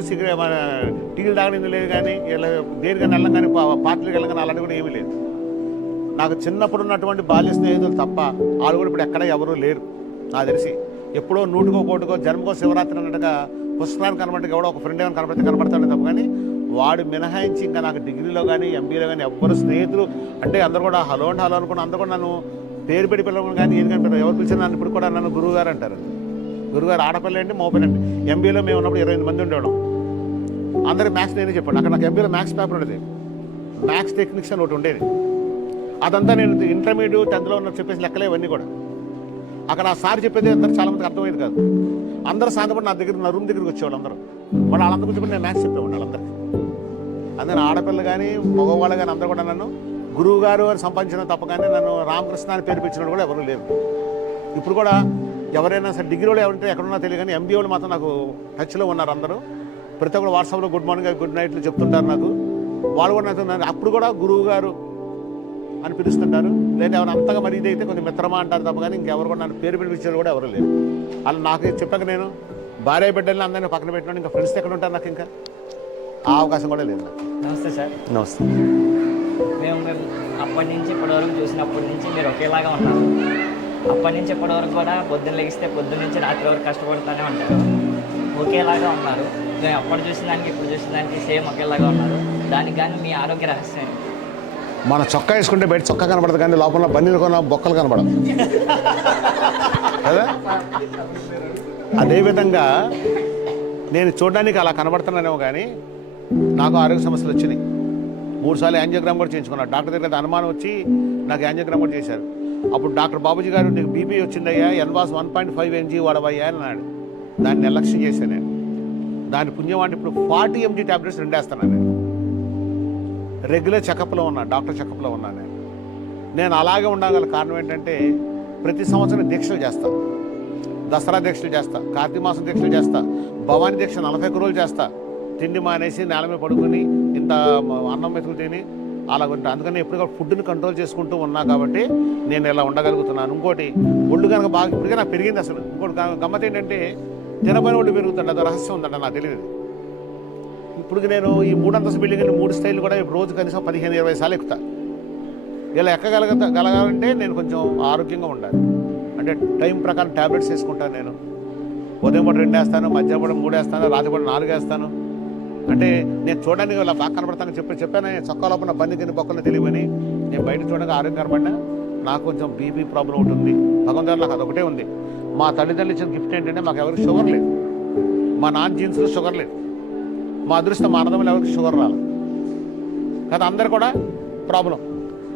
టీవీలు తాగనింది లేదు, కానీ ఇలా దేనికైనా వెళ్ళం కానీ పార్టీలకు వెళ్ళం కానీ అలాంటి కూడా ఏమీ లేదు. నాకు చిన్నప్పుడు ఉన్నటువంటి బాల్య స్నేహితులు తప్ప వాళ్ళు కూడా ఇప్పుడు ఎక్కడ ఎవరూ లేరు నాకు తెలిసి. ఎప్పుడో 100కో 1 జన్మకో శివరాత్రి అన్నట్టుగా పుస్తకాన్ని కనబడితే ఎవడో ఒక ఫ్రెండ్ ఏమైనా కనబడతాడు తప్ప, కానీ వాడు మినహాయించి ఇంకా నాకు డిగ్రీలో కానీ ఎంబీలో కానీ ఎవ్వరు స్నేహితులు అంటే అందరూ కూడా హలో అంటే హలో అనుకుని అందరూ కూడా నన్ను పేరు పెట్టి పిల్లలు కానీ ఏది కానీ పిల్లలు ఎవరు పిలిచినా నన్ను ఇప్పుడు కూడా నన్ను గురువుగారు అంటారు. గురువుగారు ఆడపిల్ల అండి, మోపిల్లండి. ఎంబీలో మేము ఉన్నప్పుడు 28 మంది ఉండేవాళ్ళం. అందరికి మ్యాథ్స్ నేనే చెప్పాను. అక్కడ నాకు ఎంబీలో మ్యాథ్స్ పేపర్ ఉండేది, మ్యాథ్స్ టెక్నిక్స్ అని ఒకటి ఉండేది. అదంతా నేను ఇంటర్మీడియట్ 10th ఉన్న చెప్పేసి లెక్కలే ఇవన్నీ కూడా. అక్కడ ఆ సార్ చెప్పేది అందరూ చాలామందికి అర్థమయ్యేది కాదు. అందరూ సాయంత్రం నా రూమ్ దగ్గరికి వచ్చేవాళ్ళు అందరూ. మరి వాళ్ళందరూ కూర్చోబట్టి నేను మ్యాథ్స్ చెప్పేవాళ్ళు వాళ్ళందరికీ. అందరూ ఆడపిల్ల కానీ మగవాళ్ళు కానీ అందరూ కూడా నన్ను గురువు గారు అని సంపాదించిన తప్ప, కానీ నన్ను రామకృష్ణ అని పేరు పెంచిన కూడా ఎవరు లేరు. ఇప్పుడు కూడా ఎవరైనా సరే డిగ్రీ వాళ్ళు ఎవరంటే ఎక్కడున్నా తెలియదు, కానీ ఎంబీఏ వాళ్ళు మాత్రం నాకు టచ్లో ఉన్నారు అందరూ. ప్రతి ఒక్కరు వాట్సాప్లో గుడ్ మార్నింగ్ గుడ్ నైట్లు చెప్తుంటారు నాకు. వాళ్ళు కూడా నాకు అప్పుడు కూడా గురువు గారు అని పిలుస్తుంటారు. లేదా ఎవరు అంతగా మరి ఇదైతే కొంచెం మిత్రమా అంటారు తప్ప, కానీ ఇంకెవరు కూడా నన్ను పేరు పిలిపించారు కూడా ఎవరు లేరు. అలా నాకు చెప్పాక నేను భార్య బిడ్డల్ని అందరినీ పక్కన పెట్టినాను. ఇంకా ఫ్రెండ్స్ ఎక్కడ ఉంటారు నాకు, ఇంకా ఆ అవకాశం కూడా లేదు నాకు. నమస్తే సార్. నమస్తే. మేము అప్పటి నుంచి ఇప్పటి వరకు చూసినప్పటి నుంచి మీరు ఒకేలాగా ఉన్నారు. అప్పటి నుంచి ఇప్పటి వరకు కూడా పొద్దున్న లెగిస్తే పొద్దున్న నుంచి రాత్రి వరకు కష్టపడుతూనే ఉంటారు. ఒకేలాగా ఉన్నారు. మేము అప్పుడు చూసిన దానికి ఇప్పుడు చూసిన దానికి సేమ్ ఒకేలాగా ఉన్నారు. దానికి కానీ మీ ఆరోగ్య రహస్యం. మన చొక్కా వేసుకుంటే బయట చొక్కా కనబడదు, కానీ లోపల బన్నీలు కొన్న బొక్కలు కనబడదు కదా. అదేవిధంగా నేను చూడడానికి అలా కనబడుతున్నానేమో, కానీ నాకు ఆరోగ్య సమస్యలు వచ్చినాయి. 3 సార్లు యాంజియోగ్రామ్ కూడా చేయించుకున్నాను. డాక్టర్ దగ్గర అనుమానం వచ్చి నాకు యాంజియోగ్రామ్ కూడా చేశారు. అప్పుడు డాక్టర్ బాబుజీ గారు నీకు బీపీ వచ్చిందయ్యా, ఎన్వాస్ 1.5 mg వాడవయ్యా అని అన్నాడు. దాన్ని నిర్లక్ష్యం చేశాను నేను. దాని పుణ్యం అంటే ఇప్పుడు 40 mg ట్యాబ్లెట్స్ 2 వేస్తున్నాను నేను. రెగ్యులర్ చెకప్లో ఉన్నా, డాక్టర్ చెకప్లో ఉన్నాను నేను. అలాగే ఉండగల కారణం ఏంటంటే ప్రతి సంవత్సరం దీక్షలు చేస్తాను. దసరా దీక్షలు చేస్తా, కార్తీక మాసం దీక్షలు చేస్తా, భవానీ దీక్ష 41 రోజులు చేస్తా. తిండి మానేసి నేల మీద పడుకుని ఇంత అన్నం మెతుకు తిని అలా ఉంటా. అందుకని ఎప్పుడు ఫుడ్ని కంట్రోల్ చేసుకుంటూ ఉన్నా కాబట్టి నేను ఇలా ఉండగలుగుతున్నాను. ఇంకోటి ఒళ్ళు కనుక బాగా ఇప్పటికే నాకు పెరిగింది అసలు. ఇంకోటి గమ్మత్ ఏంటంటే తినపైన ఒళ్ళు పెరుగుతుంది, అది రహస్యం ఉందంట నాకు తెలియదు. ఇప్పుడు నేను ఈ 3 అంతస్తు బిల్డింగ్ 3 స్టైల్ కూడా రోజు కనీసం 15-20 సార్లు ఎక్కుతా. ఇలా ఎక్కగలగాలంటే నేను కొంచెం ఆరోగ్యంగా ఉండాలి. అంటే టైం ప్రకారం ట్యాబ్లెట్స్ వేసుకుంటాను నేను. ఉదయం పూట 2 వేస్తాను, మధ్యాహ్నం పూట 3 వేస్తాను, రాత్రి పూట 4 వేస్తాను. అంటే నేను చూడడానికి ఇలా బాగా కనబడతాను చెప్పాను. చొక్కా లోపల బంది కింద బొక్కలు తెలియని నేను బయట చూడడానికి ఆరోగ్యం కనబడినా నాకు కొంచెం బీపీ ప్రాబ్లం ఉంటుంది. భగవంతుడు నాకు అదొకటే ఉంది. మా తల్లిదండ్రులు ఇచ్చిన గిఫ్ట్ ఏంటంటే మాకు ఎవరికి షుగర్ లేదు. మా నాన్న జీన్స్లో షుగర్ లేదు. మా అదృష్టం మా అన్నదమ్ములు ఎవరికి షుగర్ రాలేదు కదా. అందరు కూడా ప్రాబ్లం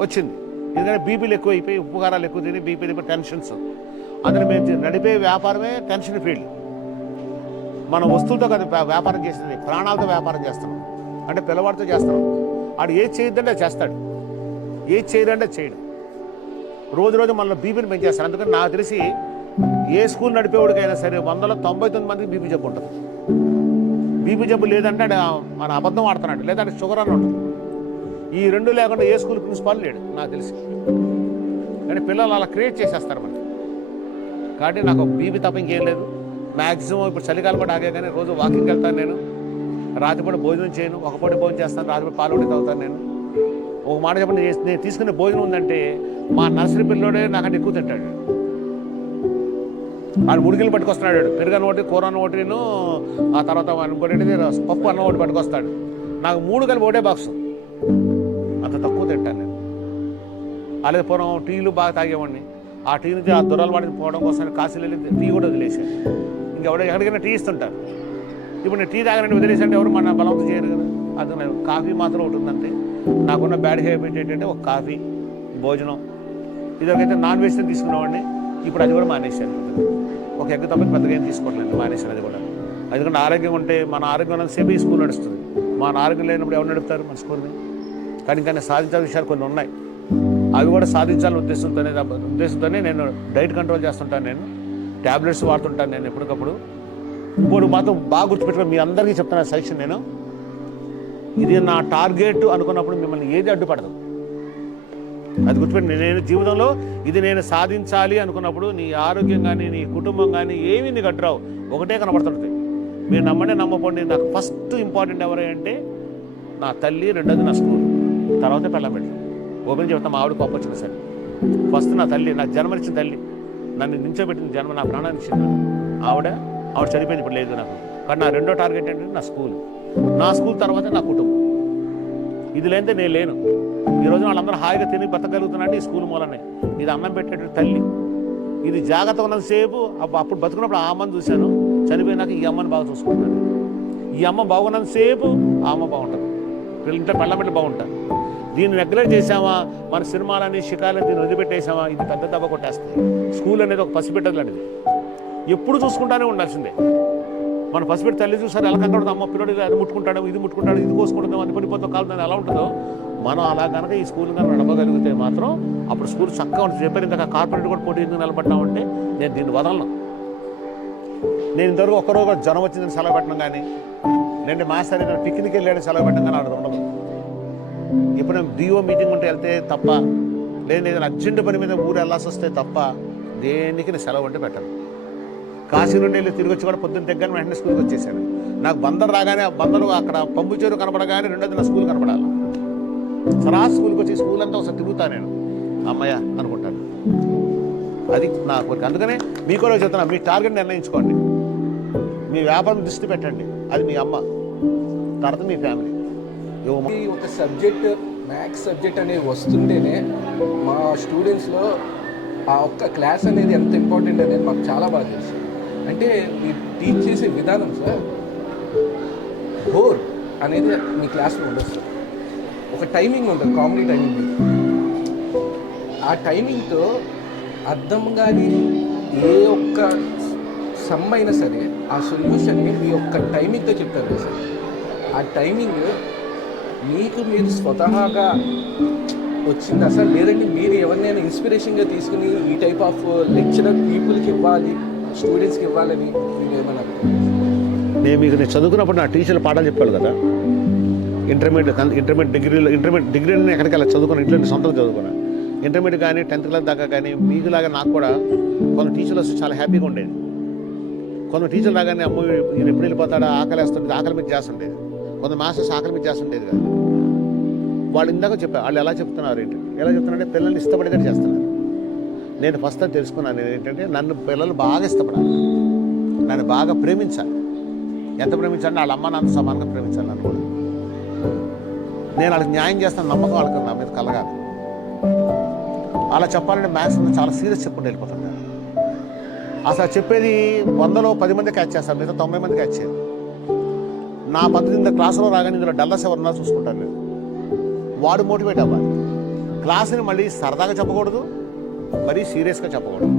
వచ్చింది. ఎందుకంటే బీపీలు ఎక్కువ అయిపోయి, ఉప్పు కారాలు ఎక్కువ తిని బీపీలు ఎక్కువ, టెన్షన్స్. అందులో మేము నడిపే వ్యాపారమే టెన్షన్ ఫీల్డ్. మనం వస్తువులతో కదా వ్యాపారం చేసేది, ప్రాణాలతో వ్యాపారం చేస్తున్నాం. అంటే పిల్లవాడితో చేస్తున్నాం. వాడు ఏది చేయొద్దంటే అది చేస్తాడు, ఏది చేయడంటే చేయడు. రోజు రోజు మనలో బీపీని పెంచేస్తాడు. అందుకని నాకు తెలిసి ఏ స్కూల్ నడిపేవాడికైనా సరే 100లో 99 మందికి బీపీ జబ్బు ఉంటుంది. బీపీ జబ్బు లేదంటే మన అబద్ధం ఆడుతున్నాడు, లేదంటే షుగర్ అని ఉంటుంది. ఈ రెండు లేకుండా ఏ స్కూల్ ప్రిన్సిపాల్ లేడు నాకు తెలిసి. కానీ పిల్లలు అలా క్రియేట్ చేసేస్తారు మనకి. కాబట్టి నాకు బీపీ తప్ప ఇంకేం లేదు. మ్యాక్సిమం ఇప్పుడు చలికాలం కూడా ఆగే, కానీ రోజు వాకింగ్కి వెళ్తాను నేను. రాత్రిపూట భోజనం చేయను, ఒక పూట భోజనం చేస్తాను, రాత్రిపూట పాలు కూడా తాగుతాను నేను. ఒక మాట చెప్పండి, నేను తీసుకునే భోజనం ఉందంటే మా నర్సరీ పిల్లోడే నాకంటే ఎక్కువ తింటాడు. వాడు ముడికిలు పట్టుకొస్తున్నాడు, పెరుగన్న ఒకటి, కూర అన్న ఒకటిను, ఆ తర్వాత ఇంకోటి పప్పు అన్న ఒకటి పట్టుకొస్తాడు. నాకు 3 కలిపి ఒకటే బాక్స్. అంత తక్కువ తింటాను నేను. అలాగే పూర్వం టీలు బాగా తాగేవాడిని. ఆ టీ నుంచి ఆ దొరలు వాడిని పోవడం కోసం కాశీలు వెళ్ళి టీ కూడా వదిలేసాను. ఇంకెవడ ఎక్కడికైనా టీ ఇస్తుంటారు. ఇప్పుడు నేను టీ తాగనని వదిలేసంటే ఎవరు మన బలవంతం చేయరు కదా. అది కాఫీ మాత్రం ఒకటి ఉందంటే. నాకున్న బ్యాడ్ హ్యాబిట్ ఏంటంటే ఒక కాఫీ, భోజనం. ఇదొకైతే నాన్ వెజ్ తీసుకునేవాడిని. ఇప్పుడు అది కూడా మానేశాను. ఒక ఎగ్ తప్ప పెద్దగా ఏం తీసుకోవట్లేదు, మానేశాను అది కూడా. ఎందుకంటే ఆరోగ్యం ఉంటే మన ఆరోగ్యం ఉన్నంతసేపు ఈ స్కూల్ నడుస్తుంది. మన ఆరోగ్యం లేనప్పుడు ఎవరు నడుపుతారు మన స్కూల్ని? కానీ ఇంకా సాధించాల్సిన విషయాలు కొన్ని ఉన్నాయి. అవి కూడా సాధించాలని ఉద్దేశంతోనే నేను డైట్ కంట్రోల్ చేస్తుంటాను. నేను ట్యాబ్లెట్స్ వాడుతుంటాను నేను ఎప్పటికప్పుడు. ఇంకోటి మాత్రం బాగా గుర్తుపెట్టుకుని మీ అందరికీ చెప్తున్నా సజెషన్, నేను ఇది నా టార్గెట్ అనుకున్నప్పుడు మిమ్మల్ని ఏది అడ్డుపడదు. అది గుర్తుపెట్టి, నేను జీవితంలో ఇది నేను సాధించాలి అనుకున్నప్పుడు నీ ఆరోగ్యం కానీ నీ కుటుంబం కానీ ఏమీ నీకు అడ్డురావు, ఒకటే కనబడుతుంటుంది. మీరు నమ్మండి నమ్మకండి, నాకు ఫస్ట్ ఇంపార్టెంట్ ఎవరంటే నా తల్లి, రెండోది నా స్కూల్, తర్వాత పెళ్ళబెట్టి. ఓపెన్ చెప్తా, మా ఆవిడ కోపం వచ్చిన సరే. ఫస్ట్ నా తల్లి, నాకు జన్మనిచ్చిన తల్లి, నన్ను నించోబెట్టిన జన్మ, నా ప్రాణాన్ని ఇచ్చింది ఆవిడ చనిపోయింది, ఇప్పుడు లేదు నాకు. కానీ నా రెండో టార్గెట్ ఏంటంటే నా స్కూల్. నా స్కూల్ తర్వాత నా కుటుంబం. ఇది లేనిదే నేను లేను. ఈరోజు వాళ్ళందరూ హాయిగా తిని బతకగలుగుతున్నాడు ఈ స్కూల్ మూలనే. ఇది అన్నం పెట్టేటువంటి తల్లి. ఇది జాగ్రత్త ఉన్నంతసేపు అప్పుడు బతుకున్నప్పుడు ఆ అమ్మని చూశాను, చనిపోయినాక ఈ అమ్మని బాగా చూసుకుంటాను. ఈ అమ్మ బాగున్నంతసేపు ఆ అమ్మ బాగుంటుంది, పిల్లలంటే పెళ్ళబెట్టి బాగుంటారు. దీన్ని నెగ్లెక్ట్ చేసామా, మన సినిమాలని షికాలని దీన్ని వదిలిపెట్టేసామా, ఇది పెద్ద దెబ్బ కొట్టేస్తుంది. స్కూల్ అనేది ఒక పసిబిడ్డ లాంటిది, ఎప్పుడు చూసుకుంటానే ఉండాల్సిందే. మన పసిబిడ్డ తల్లి చూసారు ఎలా కంటే అమ్మ పిల్లడు అది ముట్టుకుంటాడు, ఇది ముట్టుకుంటాడు, ఇది కోసుకుంటాం, అది పడిపోతాం, కాలుతుంది, ఎలా ఉంటుందో మనం అలా కనుక ఈ స్కూల్ కనుక నడపగలిగితే మాత్రం అప్పుడు స్కూల్ చక్కగా ఉంటుంది. చెప్పారు ఇందాక కార్పొరేట్ కూడా పోటీ ఎందుకు నిలబడ్డామంటే నేను దీన్ని వదలను. నేను ఇంతవరకు ఒక్కరోజు కూడా జ్వరం వచ్చిందని సెలవు పెట్టడం కానీ, లేదంటే మాస్టర్ ఏదైనా పిక్నిక్ వెళ్ళాడని సెలవు పెట్టడం కానీ అది ఉండదు. ఇప్పుడు నేను డిఓ మీటింగ్ ఉంటే వెళ్తే తప్ప, లేదా ఏదైనా అర్జెంట్ పని మీద ఊరు వెళ్ళాల్సి వస్తే తప్ప దేనికి నేను సెలవు అంటే పెట్టను. కాశీ నుండి వెళ్ళి తిరిగి వచ్చి కూడా పొద్దున్న దగ్గర వెంటనే స్కూల్కి వచ్చేసాను. నాకు బందర్ రాగానే, ఆ బందరు అక్కడ పంపు చెరువు కనపడగానే రెండోది నా స్కూల్ కనపడాలి. సరా స్కూల్కి వచ్చి స్కూల్ అంతా ఒకసారి తిరుగుతాను నేను, అమ్మయ్య అనుకుంటాను. అది నా కోరిక. అందుకనే మీ కూడా చెప్తున్నా, మీ టార్గెట్ నిర్ణయించుకోండి, మీ వ్యాపారం దృష్టి పెట్టండి. అది మీ అమ్మ, తర్వాత మీ ఫ్యామిలీ. ఒక సబ్జెక్ట్, మ్యాథ్స్ సబ్జెక్ట్ అనేది వస్తుంటేనే మా స్టూడెంట్స్లో ఆ ఒక్క క్లాస్ అనేది ఎంత ఇంపార్టెంట్ అనేది మాకు చాలా బాగా తెలుసు. అంటే మీరు టీచ్ చేసే విధానం సార్, బోర్ అనేది మీ క్లాస్లో ఉండదు సార్. ఒక టైమింగ్ ఉంటుంది, కామెడీ టైమింగ్. ఆ టైమింగ్తో అర్థం కానీ ఏ ఒక్క సమ్ అయినా సరే ఆ సొల్యూషన్ని మీ యొక్క టైమింగ్తో చెప్తారు కదా సార్. ఆ టైమింగ్ మీకు మీరు స్వతహాగా వచ్చిందా సార్, లేదంటే మీరు ఎవరినైనా ఇన్స్పిరేషన్గా తీసుకుని ఈ టైప్ ఆఫ్ లెక్చరర్ పీపుల్కి ఇవ్వాలి, స్టూడెంట్స్కి ఇవ్వాలని మీరు ఏమన్నా? నేను చదువుకున్నప్పుడు నా టీచర్లు పాఠాలు చెప్పారు కదా, ఇంటర్మీడియట్ డిగ్రీ ఎక్కడికి వెళ్ళి చదువుకున్నాను, ఇంట్లో సొంతంగా చదువుకున్నాను. ఇంటర్మీడియట్ కానీ 10th క్లాస్ దాకా కానీ మీకులాగా నాకు కూడా కొంత టీచర్లు వస్తే చాలా హ్యాపీగా ఉండేది. కొంత టీచర్లు రాగానే అమ్మ ఈయన ఎప్పుడు వెళ్ళిపోతాడా, ఆకలి వేస్తుండేది, ఆకలి మీద చేస్తుండేది. కొంత మాస్టర్స్ ఆకలి మీద చేస్తుండేది కాదు. వాళ్ళు ఇందాక చెప్పారు, వాళ్ళు ఎలా చెప్తున్నారు ఏంటి, ఎలా చెప్తున్నారంటే పిల్లల్ని ఇష్టపడేటట్టు చేస్తున్నారు. నేను ఫస్ట్ అది తెలుసుకున్నాను ఏంటంటే, నన్ను పిల్లలు బాగా ఇష్టపడాలి, నన్ను బాగా ప్రేమించాలి. ఎంత ప్రేమించాలంటే వాళ్ళ అమ్మ నాన్న సమానంగా ప్రేమించాలి నన్ను కూడా. నేను వాళ్ళకి న్యాయం చేస్తాను నమ్మకం వాళ్ళకి నా మీద కలగాలి. అలా చెప్పాలంటే మ్యాథ్స్ చాలా సీరియస్ చెప్పుకుంటూ వెళ్ళిపోతాను నేను. అసలు చెప్పేది 100లో 10 మంది క్యాచ్ చేస్తాను, లేదా 90 మంది క్యాచ్ చేయాలి. నా పద్ధతి క్లాసులో రాగానే ఇందులో డల్లర్స్ ఎవరన్నా చూసుకుంటాను నేను. వాడు మోటివేట్ అవ్వాలి. క్లాసుని మళ్ళీ సరదాగా చెప్పకూడదు, మరీ సీరియస్గా చెప్పకూడదు.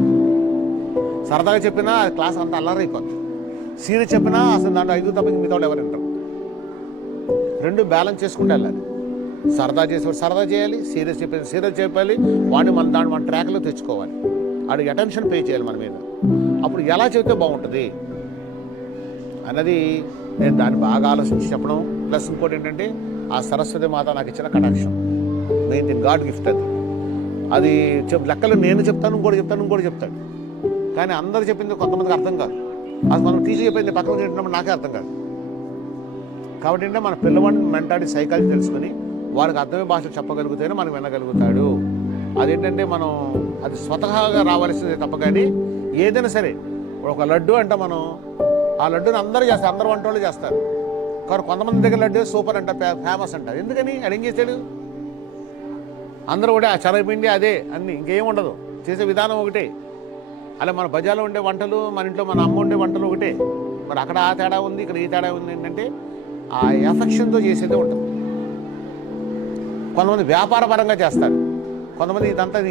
సరదాగా చెప్పినా క్లాస్ అంతా అల్లరైపోతుంది, సీరియస్ చెప్పినా అసలు దాంట్లో 5 తప్ప మిగతా వాళ్ళు ఎవరు వింటారు. రెండు బ్యాలెన్స్ చేసుకుంటూ వెళ్ళాలి. సరదా చేసేవాడు సరదా చేయాలి, సీరియస్ చెప్పేది సీరియస్ చెప్పాలి. వాడిని మన ట్రాక్లో తెచ్చుకోవాలి, వాడికి అటెన్షన్ పే చేయాలి మన మీద. అప్పుడు ఎలా చెబితే బాగుంటుంది అన్నది నేను దాన్ని బాగా ఆలోచించి చెప్పడం. ప్లస్ ఇంకోటి ఏంటంటే ఆ సరస్వతి మాత నాకు ఇచ్చిన కటాక్షం, మెయిన్ థింగ్, గాడ్ గిఫ్ట్ అది లెక్కలు నేను చెప్తాను, ఇంకోటి చెప్తాడు. కానీ అందరు చెప్పింది కొంతమందికి అర్థం కాదు. అది మనం టీచర్ చెప్పింది పక్కన తింటున్నప్పుడు నాకే అర్థం కాదు. కాబట్టి అంటే మన పిల్లవాడిని మెంటాలిటీ సైకాలజీ తెలుసుకొని వాడికి అర్థమే భాష చెప్పగలిగితేనే మనం వినగలుగుతాడు. అదేంటంటే మనం అది స్వతహాగా రావాల్సిందే తప్ప. కానీ ఏదైనా సరే ఒక లడ్డు అంటే మనం ఆ లడ్డూని అందరూ చేస్తారు, అందరు వంట వాళ్ళు చేస్తారు. కానీ కొంతమంది దగ్గర లడ్డు సూపర్ అంట, ఫేమస్ అంటారు. ఎందుకని అడిగేం చేశాడు? అందరూ కూడా ఆ శనగపిండి అదే అన్ని, ఇంకేం ఉండదు, చేసే విధానం ఒకటే. అలా మన బజార్లో ఉండే వంటలు, మన ఇంట్లో మన అమ్మ ఉండే వంటలు ఒకటే. మరి అక్కడ ఆ తేడా ఉంది, ఇక్కడ ఈ తేడా ఉంది. ఏంటంటే ఆ ఎఫెక్షన్తో చేసేదే ఉంటుంది. కొంతమంది వ్యాపార పరంగా చేస్తారు, కొంతమంది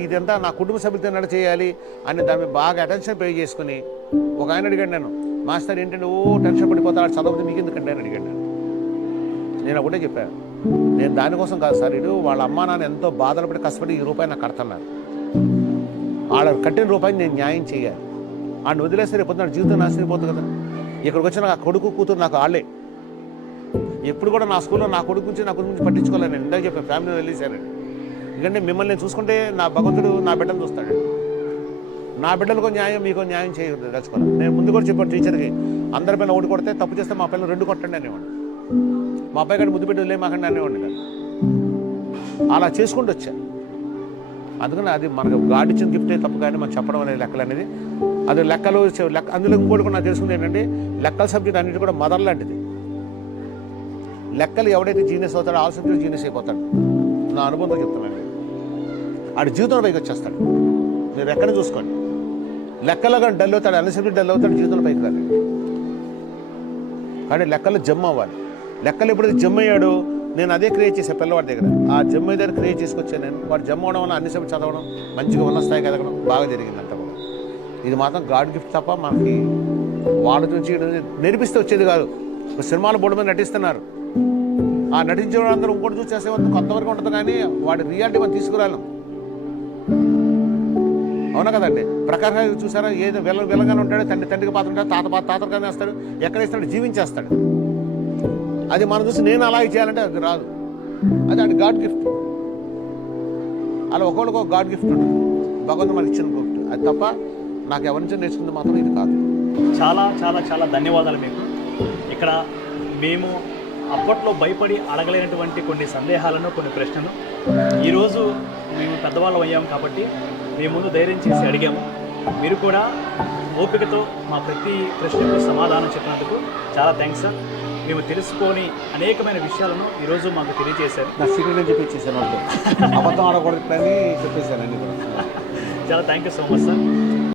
ఇదంతా నా కుటుంబ సభ్యులతో నడ చేయాలి అని దాని మీద బాగా అటెన్షన్ పే చేసుకుని. ఒక ఆయన అడిగాడు నేను, మాస్టర్ ఏంటంటే టెన్షన్ పడిపోతాడు, చదవదు మీకు ఎందుకంటే అని అడిగాడు. నేను ఒకటే చెప్పాను, నేను దానికోసం కాదు సార్, ఇటు వాళ్ళ అమ్మా నాన్న ఎంతో బాధలు పడి కష్టపడి ఈ రూపాయి నాకు కడుతున్నారు, వాళ్ళ కట్టిన రూపాయిని నేను న్యాయం చేయాలి. వాడిని వదిలేస్తే రేపు పొద్దున జీవితం నాశనైపోతుంది కదా. ఇక్కడికి వచ్చిన నా కొడుకు కూతురు నాకు వాళ్ళే. ఎప్పుడు కూడా నా స్కూల్లో నా కొడుకు గురించి పట్టించుకోలేదు. నేను ఇందాక చెప్పాను, ఫ్యామిలీలో వెళ్ళేసానండి. ఎందుకంటే మిమ్మల్ని నేను చూసుకుంటే నా భగవంతుడు నా బిడ్డను చూస్తాడు. నా బిడ్డలకు న్యాయం మీకు న్యాయం చేయదలుచుకోవాలి. నేను ముందు కూడా చెప్పాను టీచర్కి, అందరి పిల్లలు ఒకటి కొడితే తప్పు చేస్తే మా పిల్లలు 2 కొట్టండి అనేవాడు. మా అబ్బాయి గారి ముద్దు బిడ్డలు మాకండి అనేవాడిని కాదు. అలా చేసుకుంటూ వచ్చా. అందుకని అది మనకు గాడ్ ఇచ్చిన గిఫ్టే తప్పు. కానీ మనం చెప్పడం అనేది లెక్కలు అనేది అది లెక్కలు అందులో ఇంకోటి కూడా నాకు తెలుసుకుంది ఏంటంటే లెక్కల సబ్జెక్ట్ అన్నిటి కూడా మదర్ లాంటిది. లెక్కలు ఎవడైతే జీనియస్ అవుతాడో ఆల్ సబ్జెక్ట్ జీనియస్ అయిపోతాడు. నా అనుభవంతో చెప్తున్నాను. ఆడి జీవితంలో పైకి వచ్చేస్తాడు. మీరు ఎక్కడ చూసుకోండి, లెక్కలో కానీ డల్ అవుతాడు, అన్ని సబ్జెక్ట్ డల్ అవుతాడు, జీవితంలో పైకి రాడు. కానీ లెక్కల్లో జమ్ అవ్వాలి. లెక్కలు ఎప్పుడైతే జమ్ అయ్యాడో నేను అదే క్రియేట్ చేసే పిల్లవాడి దగ్గర, ఆ జమ్ దగ్గర క్రియేట్ చేసుకొచ్చాను నేను. వాడు జమ్ అవడం వల్ల అన్ని సబ్జెక్ట్ చదవడం, మంచిగా ఉన్న స్థాయికి ఎదగడం బాగా జరిగిందంట కూడా. ఇది మాత్రం గాడ్ గిఫ్ట్ తప్ప మనకి వాళ్ళ నుంచి నేర్పిస్తే వచ్చేది కాదు. సినిమాలు బోర్డు మీద నటిస్తున్నారు, ఆ నటించే వాళ్ళందరూ ఇంకోటి చూసి చేసేవాళ్ళు కొంతవరకు ఉంటుంది. కానీ వాడి రియాలిటీ మనం తీసుకురాలేం. అవునా కదండి? ప్రకారంగా చూసారా, ఏదో విలగానే ఉంటాడు, తండ్రికి పాత్ర ఉంటాడు, తాతగానే వేస్తాడు, ఎక్కడ వేస్తాడు జీవించేస్తాడు. అది మనం చూసి నేను అలాగే చేయాలంటే అది రాదు. అది గాడ్ గిఫ్ట్. అలా ఒకళ్ళకి ఒక గాడ్ గిఫ్ట్ ఉంటుంది, భగవంతుడు మనకి ఇచ్చిన గిఫ్ట్. అది తప్ప నాకు ఎవరి నుంచి నేర్చుకుంది మాత్రం ఇది కాదు. చాలా చాలా చాలా ధన్యవాదాలు మీకు. ఇక్కడ మేము అప్పట్లో భయపడి అడగలేనటువంటి కొన్ని సందేహాలను, కొన్ని ప్రశ్నలు ఈరోజు మేము పెద్దవాళ్ళం అయ్యాము కాబట్టి మీ ముందు ధైర్యం చేసి అడిగాము. మీరు కూడా ఓపికతో మా ప్రతి ప్రశ్నకు సమాధానం చెప్పినందుకు చాలా థ్యాంక్స్ సార్. మేము తెలుసుకొని అనేకమైన విషయాలను ఈరోజు మాకు తెలియజేశారు. నా సీక్రెట్ అని చెప్పేసాను, అబద్ధం ఆడకూడదని చెప్పేశాను అన్ని కూడా. చాలా thank you so much sir.